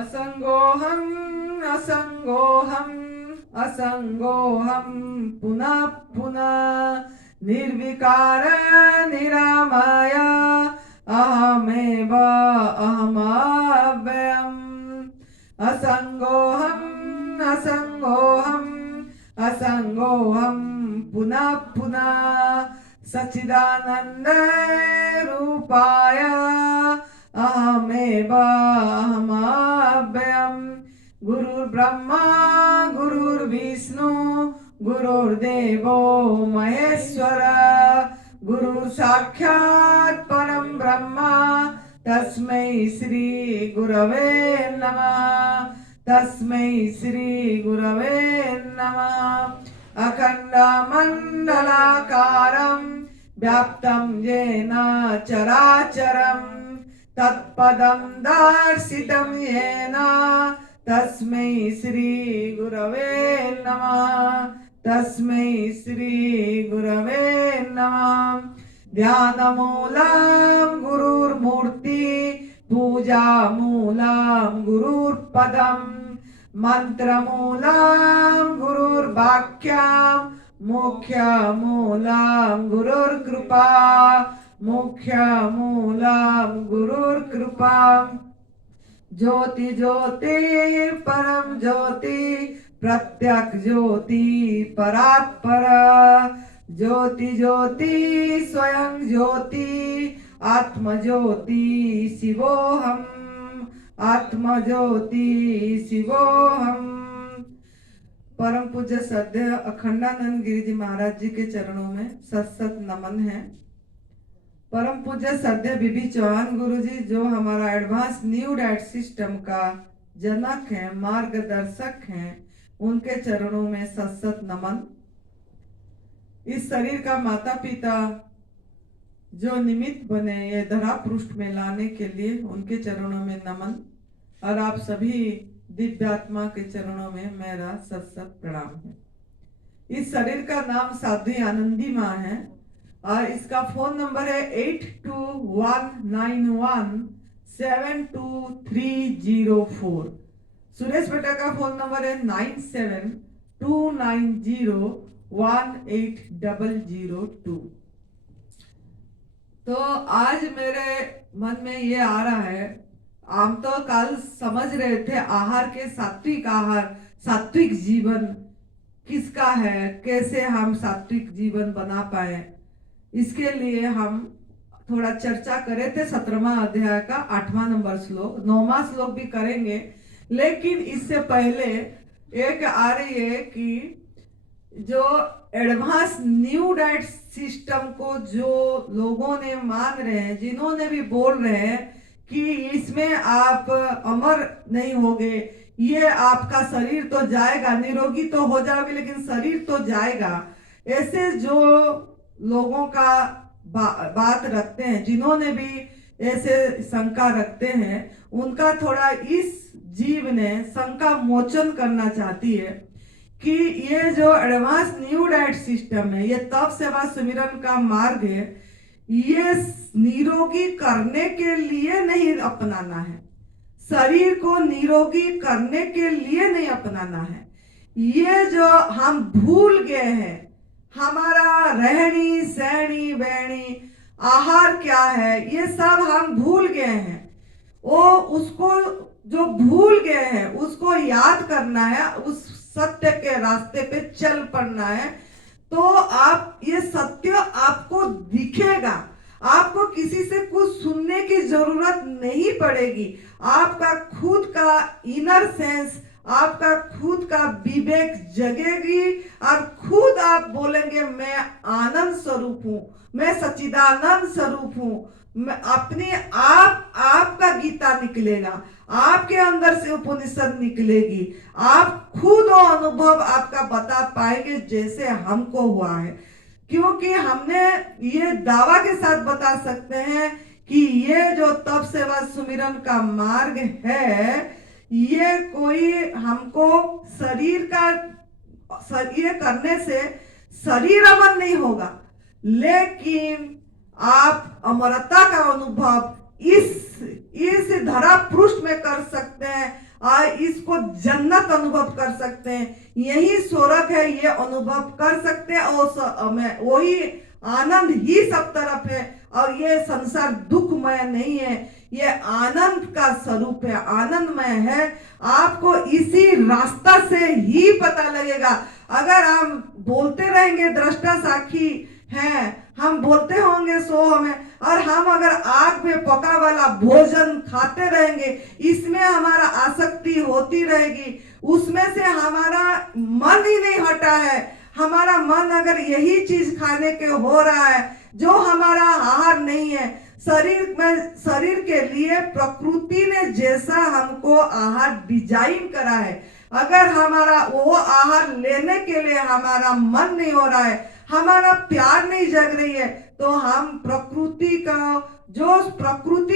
असंगोहम असंगोहम असंगोहम पुनः पुनः निर्विकार निरामय अहमेव अहमव्ययम् असंगोहम असंगोहम असंगोहम पुनः पुनः सच्चिदानंद रूपाय अहमेव अहमव्ययम् गुरुर्ब्रह्मा गुरुर्विष्णु गुरुर्देवो महेश्वर गुरुः साक्षात् परं ब्रह्म तस्मै श्री गुरवे नमः तस्मै श्री गुरवे नमः अखण्डमण्डलाकारं व्याप्तं येन चराचरं तत्पदं दर्शितं येन तस्मै श्री गुरवे नमः तस्मै श्री गुरवे नमः ध्यानमूलं गुरुर्मूर्ति पूजामूलं गुरुर्पदं मंत्रमूलं गुरुर्वाक्यं मुख्यमूलं गुरुर्कृपा मुख्यमूलं गुरुर्कृपा ज्योति ज्योति परम ज्योति प्रत्यक्ष ज्योति परात्पर ज्योति ज्योति स्वयं ज्योति आत्म ज्योति शिवोहम आत्म ज्योति शिवोहम। परम पूज्य श्रद्धेय अखंडानंद गिरि जी महाराज जी के चरणों में सत सत नमन है। परम पूज्य श्रद्धेय बीबी चौहान गुरु जी जो हमारा एडवांस न्यू डाइट सिस्टम का जनक है मार्गदर्शक हैं, उनके चरणों में सत सत नमन। इस शरीर का माता पिता जो निमित्त बने ये धरा पृष्ठ में लाने के लिए उनके चरणों में नमन और आप सभी दिव्यात्मा के चरणों में मेरा सत सत प्रणाम है। इस शरीर का नाम साध्वी आनंदी माँ है और इसका फोन नंबर है 8219172304। सुरेश बेटा का फोन नंबर है 9729018002। तो आज मेरे मन में ये आ रहा है, हम तो कल समझ रहे थे आहार के सात्विक आहार सात्विक जीवन किसका है, कैसे हम सात्विक जीवन बना पाए, इसके लिए हम थोड़ा चर्चा करे थे 17वां अध्याय का 8वां नंबर श्लोक, 9वां श्लोक भी करेंगे। लेकिन इससे पहले एक आ रही है कि जो एडवांस न्यू डाइट सिस्टम को जो लोगों ने मान रहे हैं, जिन्होंने भी बोल रहे हैं कि इसमें आप अमर नहीं होगे, ये आपका शरीर तो जाएगा, निरोगी तो हो जाओगे लेकिन शरीर तो जाएगा, ऐसे जो लोगों का बात रखते हैं, जिन्होंने भी ऐसे शंका रखते हैं, उनका थोड़ा इस जीव ने शंका मोचन करना चाहती है कि ये जो एडवांस न्यू डाइट सिस्टम है, ये तप सेवा सुमिरन का मार्ग है, ये निरोगी करने के लिए नहीं अपनाना है, शरीर को निरोगी करने के लिए नहीं अपनाना है। ये जो हम भूल गए हैं, हमारा रहनी सहनी बहनी आहार क्या है, ये सब हम भूल गए हैं। वो उसको जो भूल गए हैं उसको याद करना है, उस सत्य के रास्ते पे चल पड़ना है, तो आप ये सत्य आपको दिखेगा, आपको किसी से कुछ सुनने की जरूरत नहीं पड़ेगी। आपका खुद का इनर सेंस, आपका खुद का विवेक जगेगी और खुद आप बोलेंगे मैं आनंद स्वरूप हूँ, मैं सच्चिदानंद स्वरूप हूँ, मैं अपने आपका गीता निकलेगा, आपके अंदर से उपनिषद निकलेगी, आप खुद वो अनुभव आपका बता पाएंगे जैसे हमको हुआ है। क्योंकि हमने ये दावा के साथ बता सकते हैं कि ये जो तप सेवा सुमिरन का मार्ग है, ये कोई हमको शरीर का ये करने से शरीर अमर नहीं होगा, लेकिन आप अमरता का अनुभव इस इस धरा पृष्ठ में कर सकते हैं और इसको जन्नत अनुभव कर सकते हैं। यही स्वर्ग है, ये अनुभव कर सकते हैं और वही आनंद ही सब तरफ है। और ये संसार दुखमय नहीं है, ये आनंद का स्वरूप है, आनंदमय है। आपको इसी रास्ता से ही पता लगेगा। अगर हम बोलते रहेंगे दृष्टा साक्षी हैं, हम बोलते होंगे सो हमें, और हम अगर आग में पका वाला भोजन खाते रहेंगे, इसमें हमारा आसक्ति होती रहेगी, उसमें से हमारा मन ही नहीं हटा है। हमारा मन अगर यही चीज खाने के हो रहा है जो हमारा आहार नहीं है, शरीर के लिए प्रकृति ने जैसा हमको आहार डिजाइन करा है, अगर हमारा वो आहार लेने के लिए हमारा मन नहीं हो रहा है, हमारा प्यार नहीं जग रही है, तो हम प्रकृति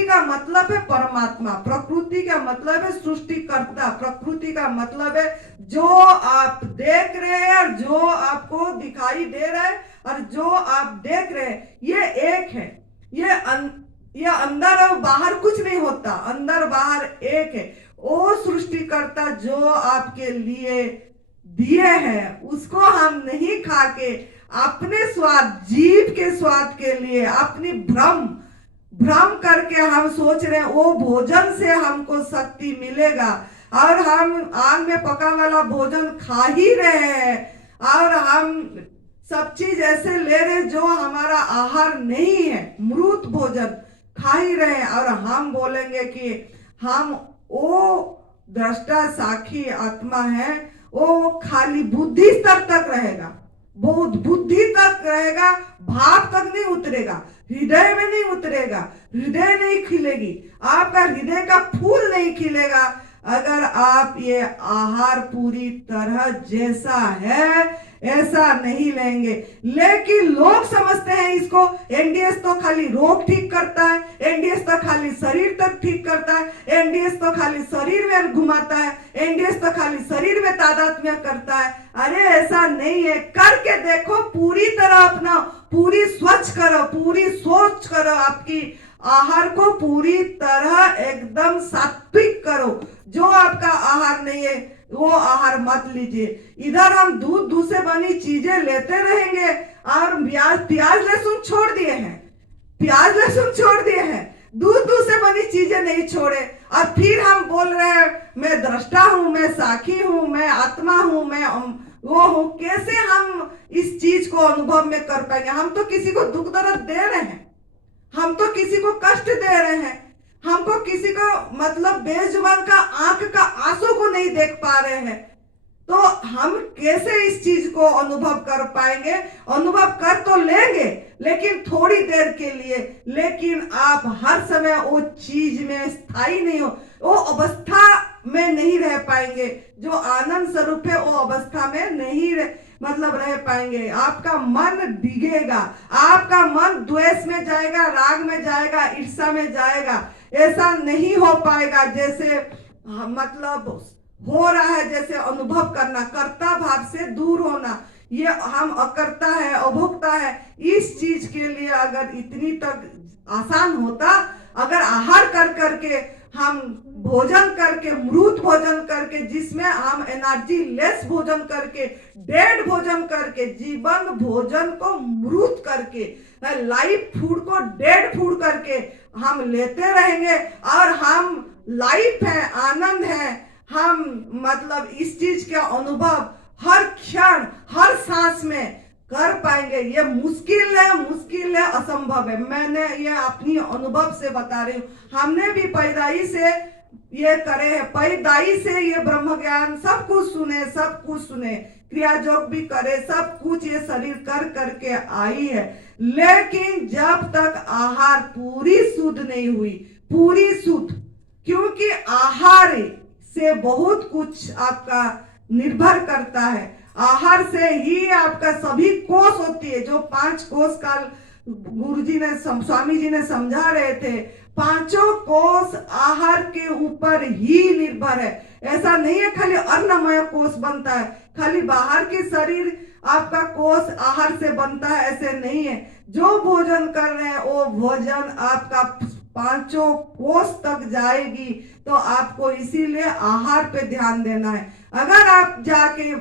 का मतलब है परमात्मा, प्रकृति का मतलब है सृष्टिकर्ता, प्रकृति का मतलब है जो आप देख रहे हैं और जो आपको दिखाई दे रहा है और जो आप देख रहे हैं, ये एक है। ये अंदर और बाहर कुछ नहीं होता, अंदर बाहर एक है। वो सृष्टिकर्ता जो आपके लिए दिए हैं, उसको हम नहीं खा के अपने स्वाद, जीव के स्वाद के लिए अपनी भ्रम करके हम सोच रहे हैं वो भोजन से हमको शक्ति मिलेगा, और हम आग में पका वाला भोजन खा ही रहे हैं, और हम सब चीज ऐसे ले रहे जो हमारा आहार नहीं है, मृत भोजन खा ही रहे हैं। और हम बोलेंगे कि हम वो दृष्टा साक्षी आत्मा है, वो खाली बुद्धि स्तर तक रहेगा, बहुत बुद्धि तक रहेगा, भाव तक नहीं उतरेगा, हृदय में नहीं उतरेगा, हृदय नहीं खिलेगी, आपका हृदय का फूल नहीं खिलेगा अगर आप ये आहार पूरी तरह जैसा है ऐसा नहीं लेंगे। लेकिन लोग समझते हैं इसको, एनडीएस तो खाली रोग ठीक करता है, एनडीएस तो खाली शरीर तक ठीक करता है, एनडीएस तो खाली शरीर में घुमाता है, एनडीएस तो खाली शरीर में तादात्म्य करता है। अरे ऐसा नहीं है, करके देखो, पूरी तरह अपना पूरी स्वच्छ करो, पूरी सोच करो, आपकी आहार को पूरी तरह एकदम सात्विक करो। जो आपका आहार नहीं है वो आहार मत लीजिए। इधर हम दूध से बनी चीजें लेते रहेंगे और प्याज लहसुन छोड़ दिए हैं, प्याज लहसुन छोड़ दिए हैं, दूध से बनी चीजें नहीं छोड़े, और फिर हम बोल रहे हैं मैं दृष्टा हूं, मैं साक्षी हूं, मैं आत्मा हूं, मैं वो हूं। कैसे हम इस चीज को अनुभव में कर पाएंगे? हम तो किसी को दुख दर्द दे रहे हैं, हम तो किसी को कष्ट दे रहे हैं, हमको किसी को मतलब बेजुबान का आंख का आंसू को नहीं देख पा रहे हैं, तो हम कैसे इस चीज को अनुभव कर पाएंगे? अनुभव कर तो लेंगे लेकिन थोड़ी देर के लिए, लेकिन आप हर समय वो चीज में स्थायी नहीं हो, वो अवस्था में नहीं रह पाएंगे। जो आनंद स्वरूप है वो अवस्था में नहीं रह पाएंगे। आपका मन डिगेगा, आपका मन द्वेष में जाएगा, राग में जाएगा, ईर्ष्या में जाएगा। ऐसा नहीं हो पाएगा जैसे मतलब हो रहा है, जैसे अनुभव करना, कर्ता भाव से दूर होना। ये हम अकर्ता है, अभोक्ता है, इस चीज के लिए अगर इतनी तक आसान होता, अगर आहार कर करके हम भोजन करके, मृत भोजन करके, जिसमें हम एनर्जी लेस भोजन करके, डेड भोजन करके, जीवन भोजन को मृत करके, लाइफ फूड को डेड फूड करके हम लेते रहेंगे, और हम लाइफ है, आनंद है, हम मतलब इस चीज का अनुभव हर क्षण हर सांस में कर पाएंगे। ये मुश्किल है, असंभव है। मैंने ये अपनी अनुभव से बता रही हूँ। हमने भी पैदाई से ये करे है, पैदाई से ये ब्रह्म ज्ञान सब कुछ सुने, क्रिया योग भी करे, सब कुछ ये शरीर कर करके आई है। लेकिन जब तक आहार पूरी शुद्ध नहीं हुई, पूरी शुद्ध, क्योंकि आहार से बहुत कुछ आपका निर्भर करता है, आहार से ही आपका सभी कोष होती है। जो 5 कोष का गुरुजी ने, स्वामी जी ने समझा रहे थे, 5 कोष आहार के ऊपर ही निर्भर है। ऐसा नहीं है खाली अन्नमय कोष बनता है, खाली बाहर के शरीर आपका कोष आहार से बनता है, ऐसे नहीं है। जो भोजन कर रहे हैं वो भोजन आपका 5 कोस तक जाएगी। तो आपको इसीलिए आहार पे ध्यान देना है। अगर आप जाके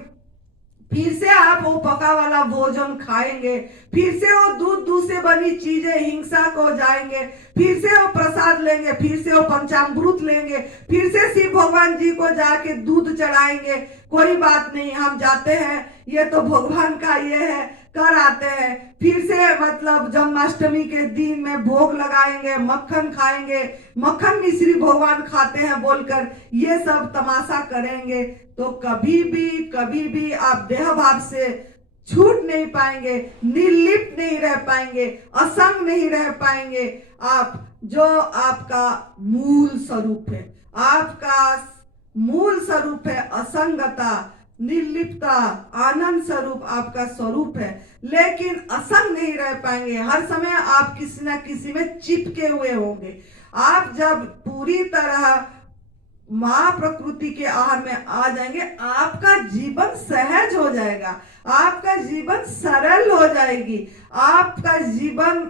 फिर से आप वो पका वाला भोजन खाएंगे, फिर से वो दूध से बनी चीजें हिंसा को जाएंगे, फिर से वो प्रसाद लेंगे, फिर से वो पंचामृत लेंगे, फिर से शिव भगवान जी को जाके दूध चढ़ाएंगे, कोई बात नहीं, हम जाते हैं, ये तो भगवान का ये है, कर आते हैं। फिर से मतलब जन्माष्टमी के दिन में भोग लगाएंगे, मक्खन खाएंगे, मक्खन मिश्री भगवान खाते हैं बोलकर ये सब तमाशा करेंगे। तो कभी भी आप देह भाव से छूट नहीं पाएंगे, निर्लिप्त नहीं रह पाएंगे, असंग नहीं रह पाएंगे। आप जो आपका मूल स्वरूप है, आपका मूल स्वरूप है असंगता, निर्लिप्तता, आनंद स्वरूप आपका स्वरूप है, लेकिन असंग नहीं रह पाएंगे। हर समय आप किसी ना किसी में चिपके हुए होंगे। आप जब पूरी तरह मां प्रकृति के आहार में आ जाएंगे, आपका जीवन सहज हो जाएगा, आपका जीवन सरल हो जाएगी, आपका जीवन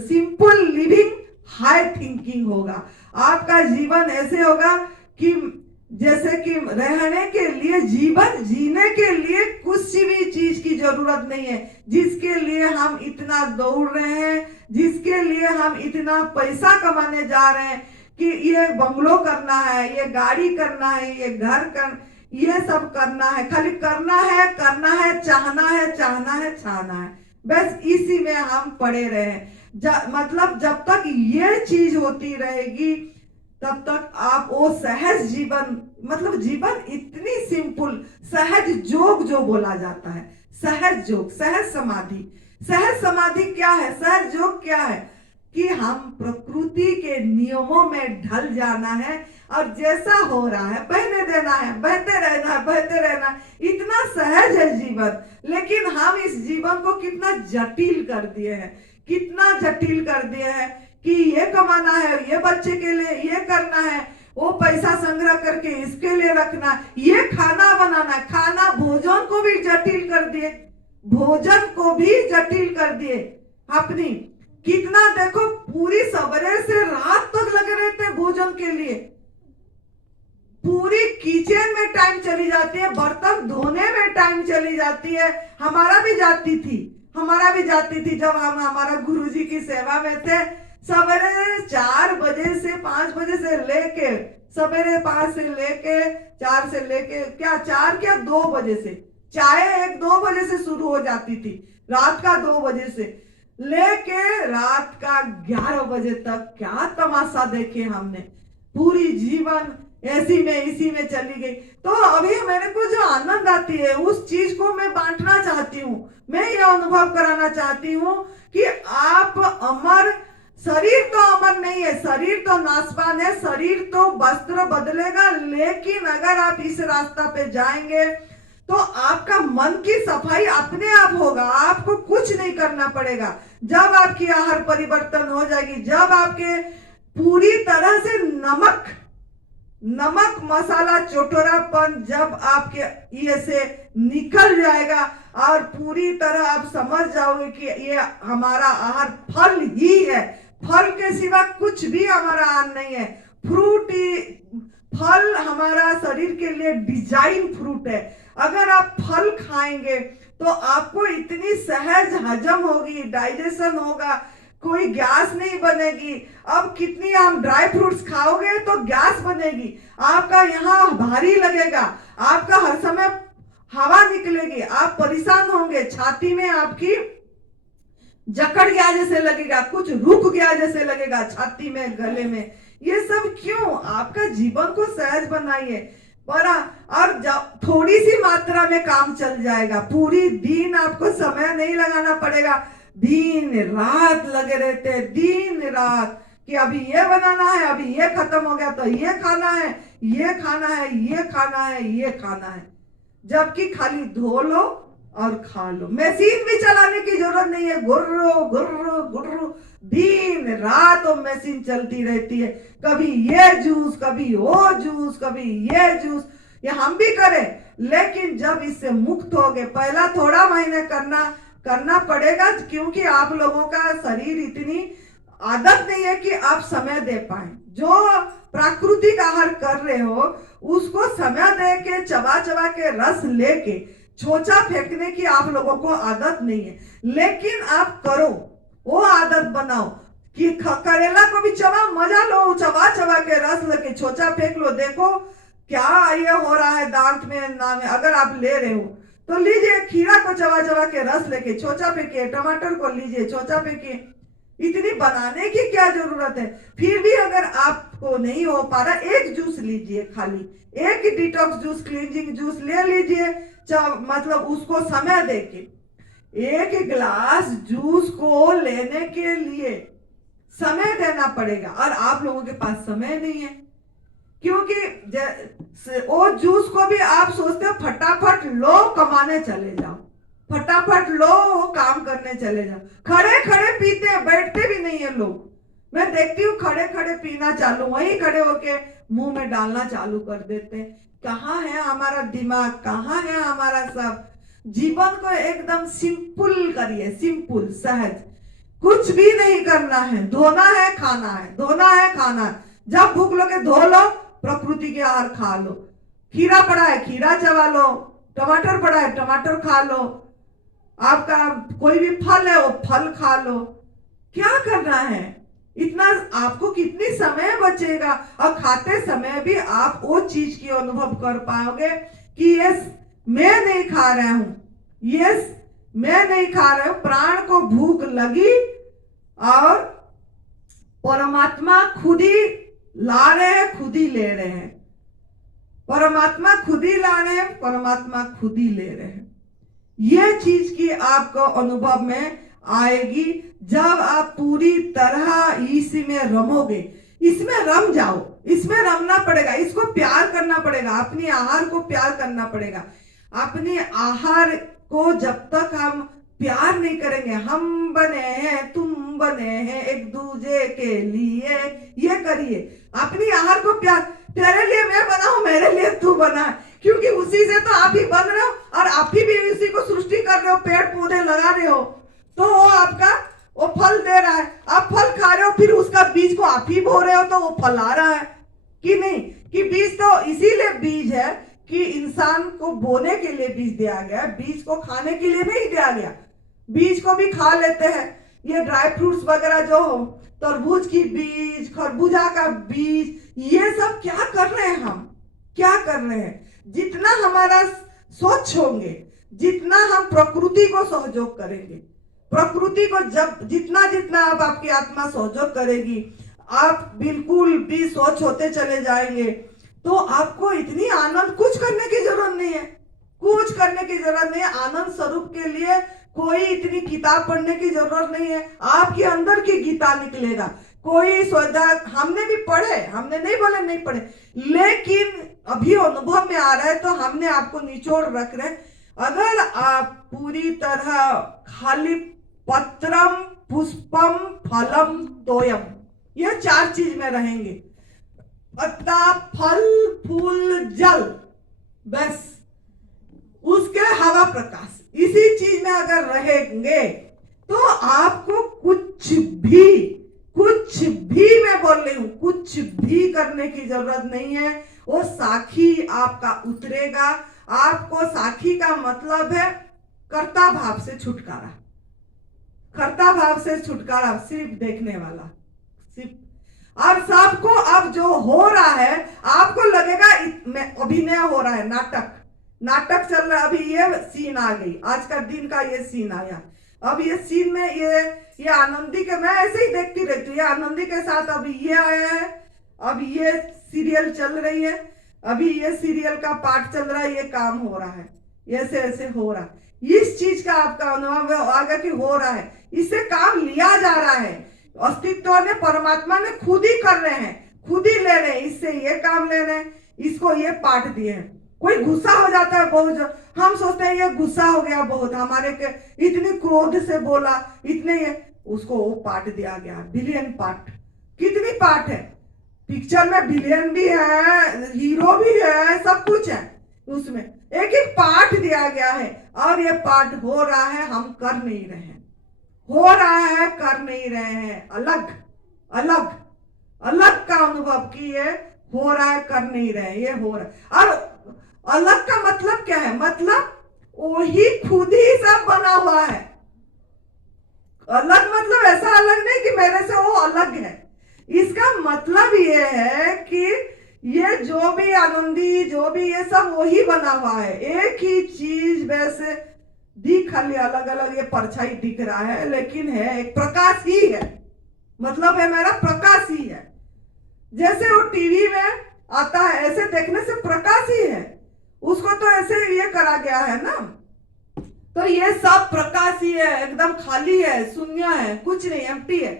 सिंपल लिविंग हाई थिंकिंग होगा। आपका जीवन ऐसे होगा कि जैसे कि रहने के लिए, जीवन जीने के लिए कुछ भी चीज की जरूरत नहीं है, जिसके लिए हम इतना दौड़ रहे हैं, जिसके लिए हम इतना पैसा कमाने जा रहे हैं कि ये बंगलो करना है, ये गाड़ी करना है, ये घर कर, ये सब करना है, खाली करना है, चाहना है, चाहना है, चाहना है, बस इसी में हम पड़े रहे। मतलब जब तक ये चीज होती रहेगी तब तक आप वो सहज जीवन, मतलब जीवन इतनी सिंपल, सहज जोग जो बोला जाता है, सहज जोग, सहज समाधि। सहज समाधि क्या है, सहज जोग क्या है कि हम प्रकृति के नियमों में ढल जाना है और जैसा हो रहा है बहने देना है, बहते रहना है, बहते रहना है। इतना सहज है जीवन, लेकिन हम इस जीवन को कितना जटिल कर दिए हैं, कितना जटिल कर दिए हैं कि ये कमाना है, ये बच्चे के लिए ये करना है, वो पैसा संग्रह करके इसके लिए रखना, ये खाना बनाना है, खाना भोजन को भी जटिल कर दिए, भोजन को भी जटिल कर दिए अपनी। कितना देखो पूरी सवेरे से रात तक लगे रहते हैं भोजन के लिए, पूरी किचन में टाइम चली जाती है, बर्तन धोने में टाइम चली जाती है। हमारा भी जाती थी जब हम हमारा गुरुजी की सेवा में थे। सवेरे 4 बजे से 5 बजे से लेके, सवेरे 5 से लेके 4 से लेके क्या 4 क्या 2 बजे से, चाय 1-2 बजे से शुरू हो जाती थी, रात का 2 बजे से लेके रात का 11 बजे तक। क्या तमाशा देखे हमने, पूरी जीवन ऐसी में इसी में चली गई। तो अभी मेरे को जो आनंद आती है उस चीज को मैं बांटना चाहती हूँ, मैं ये अनुभव कराना चाहती हूँ कि आप अमर, शरीर तो अमर नहीं है, शरीर तो नाशवान है, शरीर तो वस्त्र बदलेगा, लेकिन अगर आप इस रास्ता पे जाएंगे तो आपका मन की सफाई अपने आप होगा, आपको कुछ नहीं करना पड़ेगा। जब आपकी आहार परिवर्तन हो जाएगी, जब आपके पूरी तरह से नमक मसाला चोटोरापन जब आपके ये से निकल जाएगा और पूरी तरह आप समझ जाओगे कि ये हमारा आहार फल ही है, फल के सिवा कुछ भी हमारा आहार नहीं है। फ्रूट ही फल हमारा शरीर के लिए डिजाइन फ्रूट है। अगर आप फल खाएंगे तो आपको इतनी सहज हजम होगी, डाइजेशन होगा, कोई गैस नहीं बनेगी। अब कितनी हम ड्राई फ्रूट्स खाओगे तो गैस बनेगी, आपका यहाँ भारी लगेगा, आपका हर समय हवा निकलेगी, आप परेशान होंगे, छाती में आपकी जकड़ गया जैसे लगेगा, कुछ रुक गया जैसे लगेगा छाती में, गले में। ये सब क्यों? आपका जीवन को सहज बनाइए पर, और थोड़ी सी मात्रा में काम चल जाएगा। पूरी दिन आपको समय नहीं लगाना पड़ेगा, दिन रात लगे रहते हैं, दिन रात कि अभी ये बनाना है, अभी ये खत्म हो गया तो ये खाना है, ये खाना है, ये खाना है, ये खाना है, जबकि खाली धो लो और खा लो। मशीन भी चलाने की जरूरत नहीं है, गुर्रो गुर्रो गुर्रो दिन रात वो मशीन चलती रहती है, कभी ये जूस, कभी वो जूस, कभी ये जूस। ये हम भी करें, लेकिन जब इससे मुक्त हो गए, पहला थोड़ा महीने करना पड़ेगा, क्योंकि आप लोगों का शरीर इतनी आदत नहीं है कि आप समय दे पाए। जो प्राकृतिक आहार कर रहे हो उसको समय दे के चबा चबा के रस लेके छोचा फेंकने की आप लोगों को आदत नहीं है, लेकिन आप करो, वो आदत बनाओ कि करेला को भी चबा, मजा लो, चबा चबा के रस लेके छोचा फेंक लो, देखो क्या ये हो रहा है दांत में ना में। अगर आप ले रहे हो तो लीजिए, खीरा को चबा चबा के रस लेके छोचा फेंकिए, टमाटर को लीजिए छोचा फेंकिए। इतनी बनाने की क्या जरूरत है। फिर भी अगर आपको नहीं हो पा रहा, एक जूस लीजिए, खाली एक डिटॉक्स जूस, क्लींजिंग जूस ले लीजिए, मतलब उसको समय देके। एक ग्लास जूस को लेने के लिए समय देना पड़ेगा और आप लोगों के पास समय नहीं है, क्योंकि वो जूस को भी आप सोचते हो फटाफट लो कमाने चले जाओ, फटाफट लो वो काम करने चले जाओ। खड़े खड़े पीते हैं, बैठते भी नहीं है लोग। मैं देखती हूँ खड़े खड़े पीना चालू, वहीं खड़े होके मुंह में डालना चालू कर देते हैं। कहाँ है हमारा दिमाग, कहाँ है हमारा सब। जीवन को एकदम सिंपल करिए, सिंपल सहज, कुछ भी नहीं करना है, धोना है खाना है, धोना है खाना है। जब भूख लगे धो लो, प्रकृति के आहार खा लो। खीरा पड़ा है खीरा चबा लो, टमाटर पड़ा है टमाटर खा लो, आपका कोई भी फल है वो फल खा लो। क्या करना है, इतना आपको कितनी समय बचेगा। और खाते समय भी आप वो चीज की अनुभव कर पाओगे कि यस मैं नहीं खा रहा हूं, यस मैं नहीं खा रहा हूं, प्राण को भूख लगी और परमात्मा खुद ही ला रहे हैं, खुद ही ले रहे हैं। परमात्मा खुद ही ला रहे हैं, परमात्मा खुद ही ले रहे हैं। यह चीज की आपको अनुभव में आएगी जब आप पूरी तरह इसमें रमोगे। इसमें रम जाओ, इसमें रमना पड़ेगा, इसको प्यार करना पड़ेगा, अपने आहार को प्यार करना पड़ेगा। अपने आहार को जब तक हम प्यार नहीं करेंगे, हम बने हैं तुम बने हैं एक दूसरे के लिए, ये करिए अपनी आहार को प्यार। तेरे लिए मैं बना हूं, मेरे लिए तू बना है, क्योंकि उसी से तो आप ही बन रहे हो और आप ही भी उसी को सृष्टि कर रहे हो, पेड़ पौधे लगा रहे हो, तो वो आपका वो फल दे रहा है। आप फल खा रहे हो, फिर उसका बीज को आप ही बो रहे हो, तो वो फल आ रहा है कि नहीं। कि बीज तो इसीलिए बीज है कि इंसान को बोने के लिए बीज दिया गया, बीज को खाने के लिए नहीं दिया गया। बीज को भी खा लेते हैं, ये ड्राई फ्रूट्स वगैरह जो हो, तरबूज की बीज, खरबूजा का बीज, ये सब क्या कर रहे हैं हम, क्या कर रहे हैं। जितना हमारा स्वच्छ होंगे, जितना हम प्रकृति को सहयोग करेंगे, प्रकृति को जब जितना जितना आप आपकी आत्मा सहयोग करेगी, आप बिल्कुल भी स्वच्छ होते चले जाएंगे। तो आपको इतनी आनंद, कुछ करने की जरूरत नहीं है, कुछ करने की जरूरत नहीं है। आनंद स्वरूप के लिए कोई इतनी किताब पढ़ने की जरूरत नहीं है, आपके अंदर की गीता निकलेगा। कोई सौदा हमने भी पढ़े, हमने नहीं बोले नहीं पढ़े, लेकिन अभी अनुभव में आ रहा है तो हमने आपको निचोड़ रख रहे। अगर आप पूरी तरह खाली पत्रम पुष्पम फलम तोयम, ये चार चीज में रहेंगे, पत्ता फल फूल जल, बस उसके हवा प्रकाश, इसी चीज में अगर रहेंगे तो आपको कुछ भी मैं बोल रही हूं, कुछ भी करने की जरूरत नहीं है। वो साखी आपका उतरेगा। आपको साखी का मतलब है कर्ता भाव से छुटकारा, कर्ता भाव से छुटकारा, सिर्फ देखने वाला, सिर्फ। और सबको अब जो हो रहा है आपको लगेगा अभिनय हो रहा है, नाटक चल रहा है। अभी ये सीन आ गई, आज का दिन का ये सीन आया। अब ये सीन में ये आनंदी के, मैं ऐसे ही देखती रहती हूँ, ये आनंदी के साथ अभी ये आया है, अब ये सीरियल चल रही है, अभी ये सीरियल का पार्ट चल रहा है, ये काम हो रहा है, ऐसे ऐसे हो रहा है। इस चीज का आपका अनुभव आगे की हो रहा है, इससे काम लिया जा रहा है। अस्तित्व ने, परमात्मा ने खुद ही कर रहे हैं, खुद ही ले रहे हैं, इससे ये काम ले रहे हैं, इसको ये पाठ दिए हैं। कोई गुस्सा हो जाता है बहुत, हम सोचते हैं ये गुस्सा हो गया बहुत, हमारे के इतनी क्रोध से बोला, इतने ये, उसको वो पार्ट दिया गया, बिलियन पार्ट। कितनी पार्ट है पिक्चर में, बिलियन भी है, हीरो भी है, सब कुछ है उसमें, एक एक पार्ट दिया गया है। और ये पार्ट हो रहा है, हम कर नहीं रहे हैं, हो रहा है, कर नहीं रहे हैं, अलग अलग अलग का अनुभव कि ये हो रहा है, कर नहीं रहे, ये हो रहा है। और अलग का मतलब क्या है? मतलब वही खुद ही सब बना हुआ है। अलग मतलब ऐसा अलग नहीं कि मेरे से वो अलग है। इसका मतलब ये है कि ये जो भी आनंदी, जो भी ये सब वही बना हुआ है, एक ही चीज वैसे दिख खाली अलग अलग, ये परछाई दिख रहा है, लेकिन है एक प्रकाश ही है। मतलब है मेरा प्रकाश ही है। जैसे वो टीवी में आता है, ऐसे देखने से प्रकाश ही है, उसको तो ऐसे ये करा गया है ना। तो ये सब प्रकाश ही है, एकदम खाली है, शून्य है, कुछ नहीं, एम्प्टी है।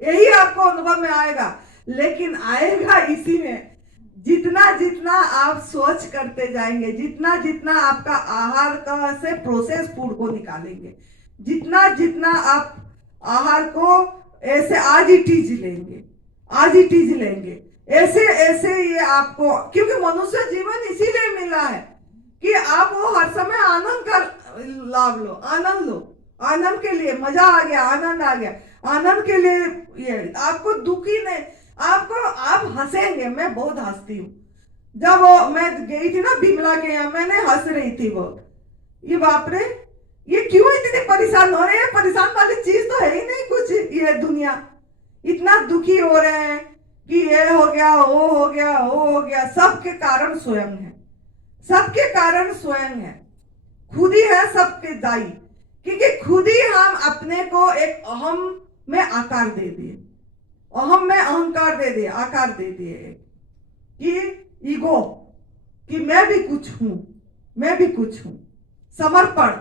यही आपको अनुभव में आएगा। लेकिन आएगा इसी में जितना जितना आप सोच करते जाएंगे, जितना जितना आपका आहार का से प्रोसेस फूड को निकालेंगे, जितना जितना आप आहार को ऐसे आज ही टीज लेंगे, आज ही टीज लेंगे, ऐसे ऐसे ये आपको, क्योंकि मनुष्य जीवन इसीलिए मिला है कि आप वो हर समय आनंद का लाभ लो, आनंद लो। आनंद के लिए मजा आ गया, आनंद आ गया, आनंद के लिए ये आपको दुखी नहीं, आपको आप हंसेंगे। मैं बहुत हंसती हूँ। जब वो मैं गई थी ना बिमला के यहाँ, मैंने हंस रही थी बहुत। ये बाप रे, ये क्यों इतने परेशान हो रहे हैं? परेशान वाली चीज तो है ही नहीं कुछ। ये दुनिया इतना दुखी हो रहे हैं कि ये हो गया, वो हो गया, वो हो गया। सबके कारण स्वयं है, सबके कारण स्वयं है, खुद ही है सबके दाई। क्योंकि खुद ही हम अपने को एक अहम में आकार दे दिए, अहम में अहंकार दे दिए, आकार दे दिए कि ईगो, कि मैं भी कुछ हूं, मैं भी कुछ हूं। समर्पण,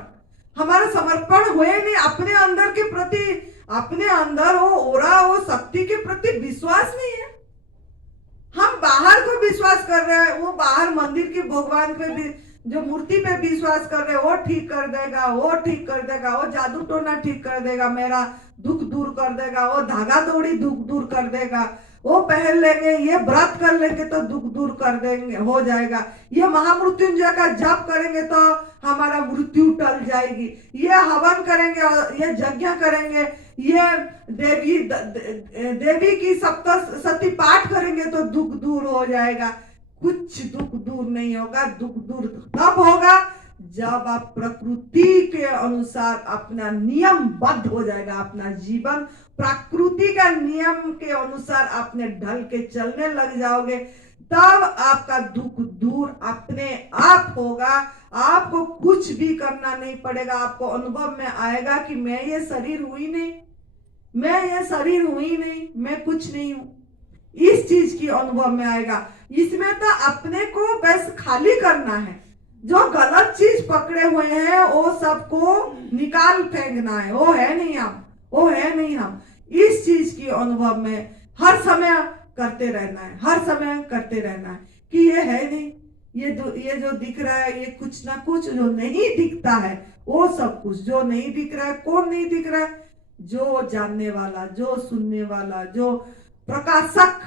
हमारा समर्पण हुए नहीं अपने अंदर के प्रति। अपने अंदर वो ओरा, वो शक्ति के प्रति विश्वास नहीं है। हम बाहर को विश्वास कर रहे हैं, वो बाहर मंदिर के भगवान पे भी, जो मूर्ति पे विश्वास कर रहे हैं, वो ठीक कर देगा, वो ठीक कर देगा, वो जादू टोना ठीक कर देगा, मेरा दुख दूर कर देगा, वो धागा दौड़ी दुख दूर कर देगा, वो पहन लेंगे, ये व्रत कर लेंगे तो दुख दूर कर देंगे, हो जाएगा, ये महामृत्युंजय का जप करेंगे तो हमारा मृत्यु टल जाएगी, ये हवन करेंगे, ये यज्ञ करेंगे, ये देवी की सप्तशती पाठ करेंगे तो दुख दूर हो जाएगा। कुछ दुख दूर नहीं होगा। दुख दूर तब होगा जब आप प्रकृति के अनुसार अपना नियमबद्ध हो जाएगा, अपना जीवन प्रकृति का नियम के अनुसार आपने ढल के चलने लग जाओगे, तब आपका दुख दूर अपने आप होगा। आपको कुछ भी करना नहीं पड़ेगा। आपको अनुभव में आएगा कि मैं ये शरीर हुई नहीं, मैं ये शरीर हुई नहीं, मैं कुछ नहीं हूं। इस चीज की अनुभव में आएगा। इसमें तो अपने को बस खाली करना है। जो गलत चीज पकड़े हुए हैं वो सबको निकाल फेंकना है। वो है नहीं हम, वो है नहीं हम। इस चीज की अनुभव में हर समय करते रहना है, हर समय करते रहना है कि ये है नहीं, ये जो दिख रहा है, ये कुछ ना कुछ जो नहीं दिखता है, वो सब कुछ जो नहीं दिख रहा है। कौन नहीं दिख रहा है? जो जानने वाला, जो सुनने वाला, जो प्रकाशक,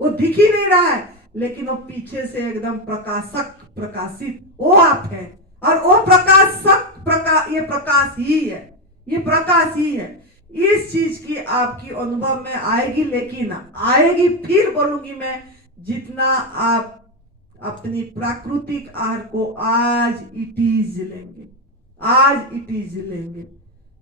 वो दिख ही नहीं रहा है, लेकिन वो पीछे से एकदम प्रकाशक, प्रकाशित वो आप है। और वो प्रकाशक ये प्रकाश ही है, ये प्रकाश ही है। इस चीज की आपकी अनुभव में आएगी, लेकिन आएगी, फिर बोलूंगी मैं, जितना आप अपनी प्राकृतिक आहार को आज इटीज लेंगे, आज इटीज लेंगे,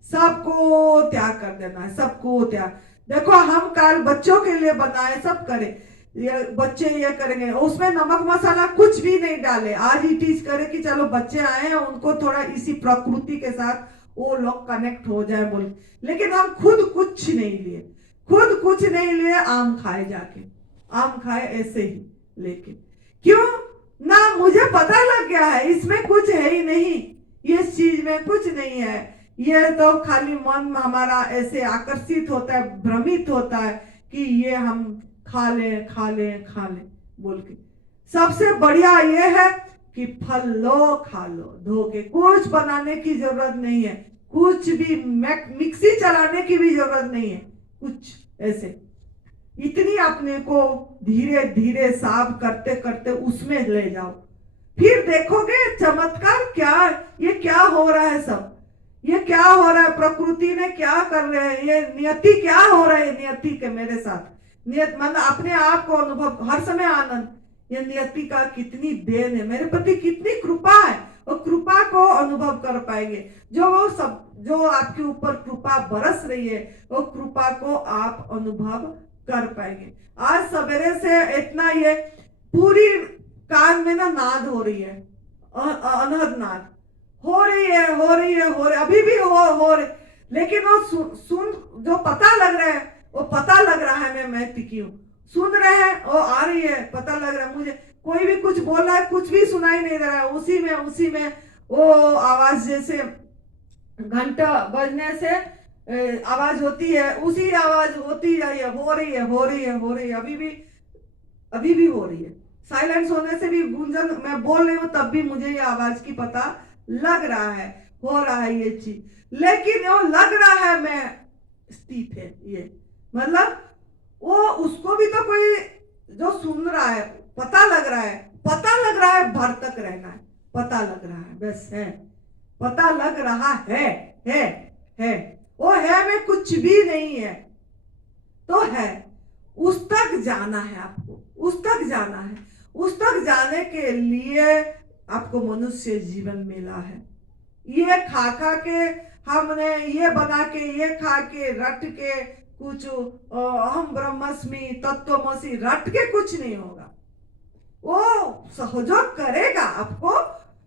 सबको त्याग कर देना है, सबको त्याग। देखो हम कल बच्चों के लिए बनाए, सब करें, ये बच्चे ये करेंगे, उसमें नमक मसाला कुछ भी नहीं डाले, आज ही टीच करे कि चलो बच्चे आए हैं, उनको थोड़ा इसी प्रकृति के साथ वो लोग कनेक्ट हो जाए बोल। लेकिन हम खुद कुछ नहीं लिए, खुद कुछ नहीं लिए, आम खाए, जाके आम खाए ऐसे ही लेके। क्यों ना? मुझे पता लग गया है इसमें कुछ है ही नहीं, इस चीज में कुछ नहीं है। ये तो खाली मन हमारा ऐसे आकर्षित होता है, भ्रमित होता है कि ये हम खा ले खा ले खा ले बोल के। सबसे बढ़िया ये है कि फल लो, खा लो, धो के। कुछ बनाने की जरूरत नहीं है, कुछ भी मिक्सी चलाने की भी जरूरत नहीं है, कुछ ऐसे इतनी अपने को धीरे धीरे साफ करते करते उसमें ले जाओ, फिर देखोगे चमत्कार। क्या ये क्या हो रहा है सब, ये क्या हो रहा है, प्रकृति ने क्या कर रहे हैं, ये नियति क्या हो रहा है नियति के मेरे साथ। नियत मतलब अपने आप को अनुभव हर समय आनंद, ये नियति का कितनी देन है, मेरे प्रति कितनी कृपा है, वो कृपा को अनुभव कर पाएंगे। जो वो सब जो आपके ऊपर कृपा बरस रही है, वो कृपा को आप अनुभव कर पाएंगे। आज सवेरे से इतना ये पूरी कान में ना नाद हो रही है, अनहद नाद हो रही है, हो रही है, हो रही, अभी भी हो रही, लेकिन वो सुन जो पता लग रहा है, वो पता लग रहा है मैं टिकी हूँ, सुन रहे हैं, वो आ रही है, पता लग रहा है मुझे, कोई भी कुछ बोल रहा है, कुछ भी सुनाई नहीं दे रहा है, उसी में वो आवाज जैसे घंटा बजने से आवाज होती है, उसी आवाज होती है, हो रही है, हो रही है, हो रही है, अभी भी हो रही है। साइलेंस होने से भी गुंजन, मैं बोल रही हूँ तब भी मुझे ये आवाज की पता लग रहा है, हो रहा है ये चीज, लेकिन वो लग रहा है मैं स्थित है, ये मतलब वो उसको भी तो कोई जो सुन रहा है, पता लग रहा है भर तक रहना है, पता लग रहा है, बस है, पता लग रहा है वो है में कुछ भी नहीं है, तो है, उस तक जाना है आपको, उस तक जाना है, उस तक जाने के लिए आपको मनुष्य जीवन मिला है। ये खा के हमने ये बना के, ये खा के रट के कुछ हम ब्रह्मस्मि तत्वमसि रट के कुछ नहीं होगा, वो सहयोग करेगा आपको,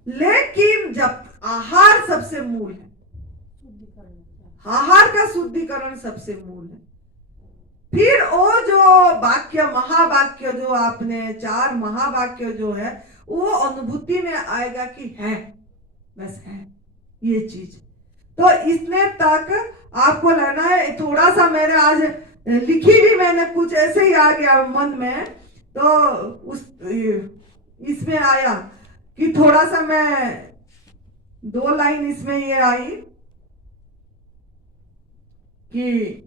लेकिन जब आहार सबसे मूल है, आहार का शुद्धिकरण सबसे मूल है, फिर वो जो वाक्य महावाक्य जो आपने 4 महावाक्य जो है, वो अनुभूति में आएगा कि है, बस है ये चीज। तो इसने तक आपको लेना है। थोड़ा सा मेरे आज लिखी भी मैंने, कुछ ऐसे ही आ गया मन में, तो उस इसमें आया कि थोड़ा सा मैं 2 लाइन इसमें ये आई कि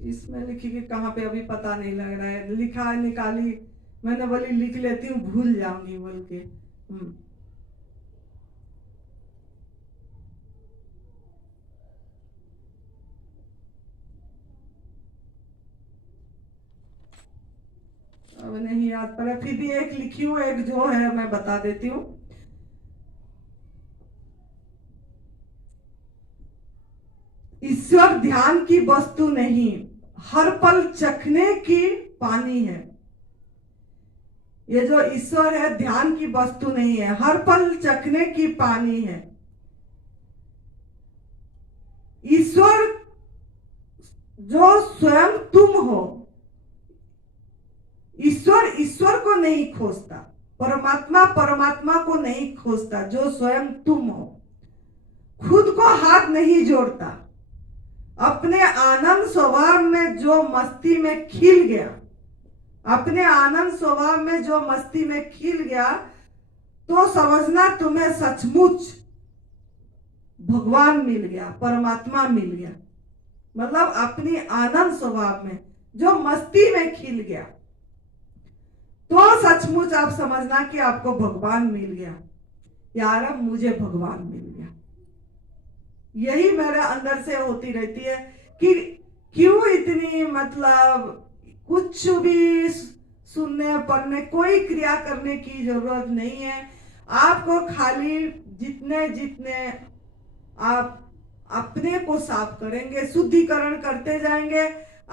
इसमें लिखी कि कहाँ पे अभी पता नहीं लग रहा है, लिखा निकाली मैंने, बोली लिख लेती हूँ भूल जाऊंगी बोल के। अब नहीं याद पड़ा, फिर भी एक लिखी हूँ, एक जो है मैं बता देती हूँ। ईश्वर ध्यान की वस्तु नहीं, हर पल चखने की पानी है। ये जो ईश्वर है ध्यान की वस्तु नहीं है, हर पल चखने की पानी है। ईश्वर जो स्वयं तुम हो, ईश्वर को नहीं खोजता, परमात्मा को नहीं खोजता, जो स्वयं तुम हो, खुद को हाथ नहीं जोड़ता, अपने आनंद स्वभाव में जो मस्ती में खिल गया, अपने आनंद स्वभाव में जो मस्ती में खिल गया, तो समझना तुम्हें सचमुच भगवान मिल गया, परमात्मा मिल गया। मतलब अपनी आनंद स्वभाव में जो मस्ती में खिल गया, तो सचमुच आप समझना कि आपको भगवान मिल गया। यार अब मुझे भगवान मिल गया, यही मेरे अंदर से होती रहती है कि क्यों इतनी, मतलब कुछ भी सुनने पढ़ने कोई क्रिया करने की जरूरत नहीं है। आपको खाली जितने जितने आप अपने को साफ करेंगे, शुद्धिकरण करते जाएंगे,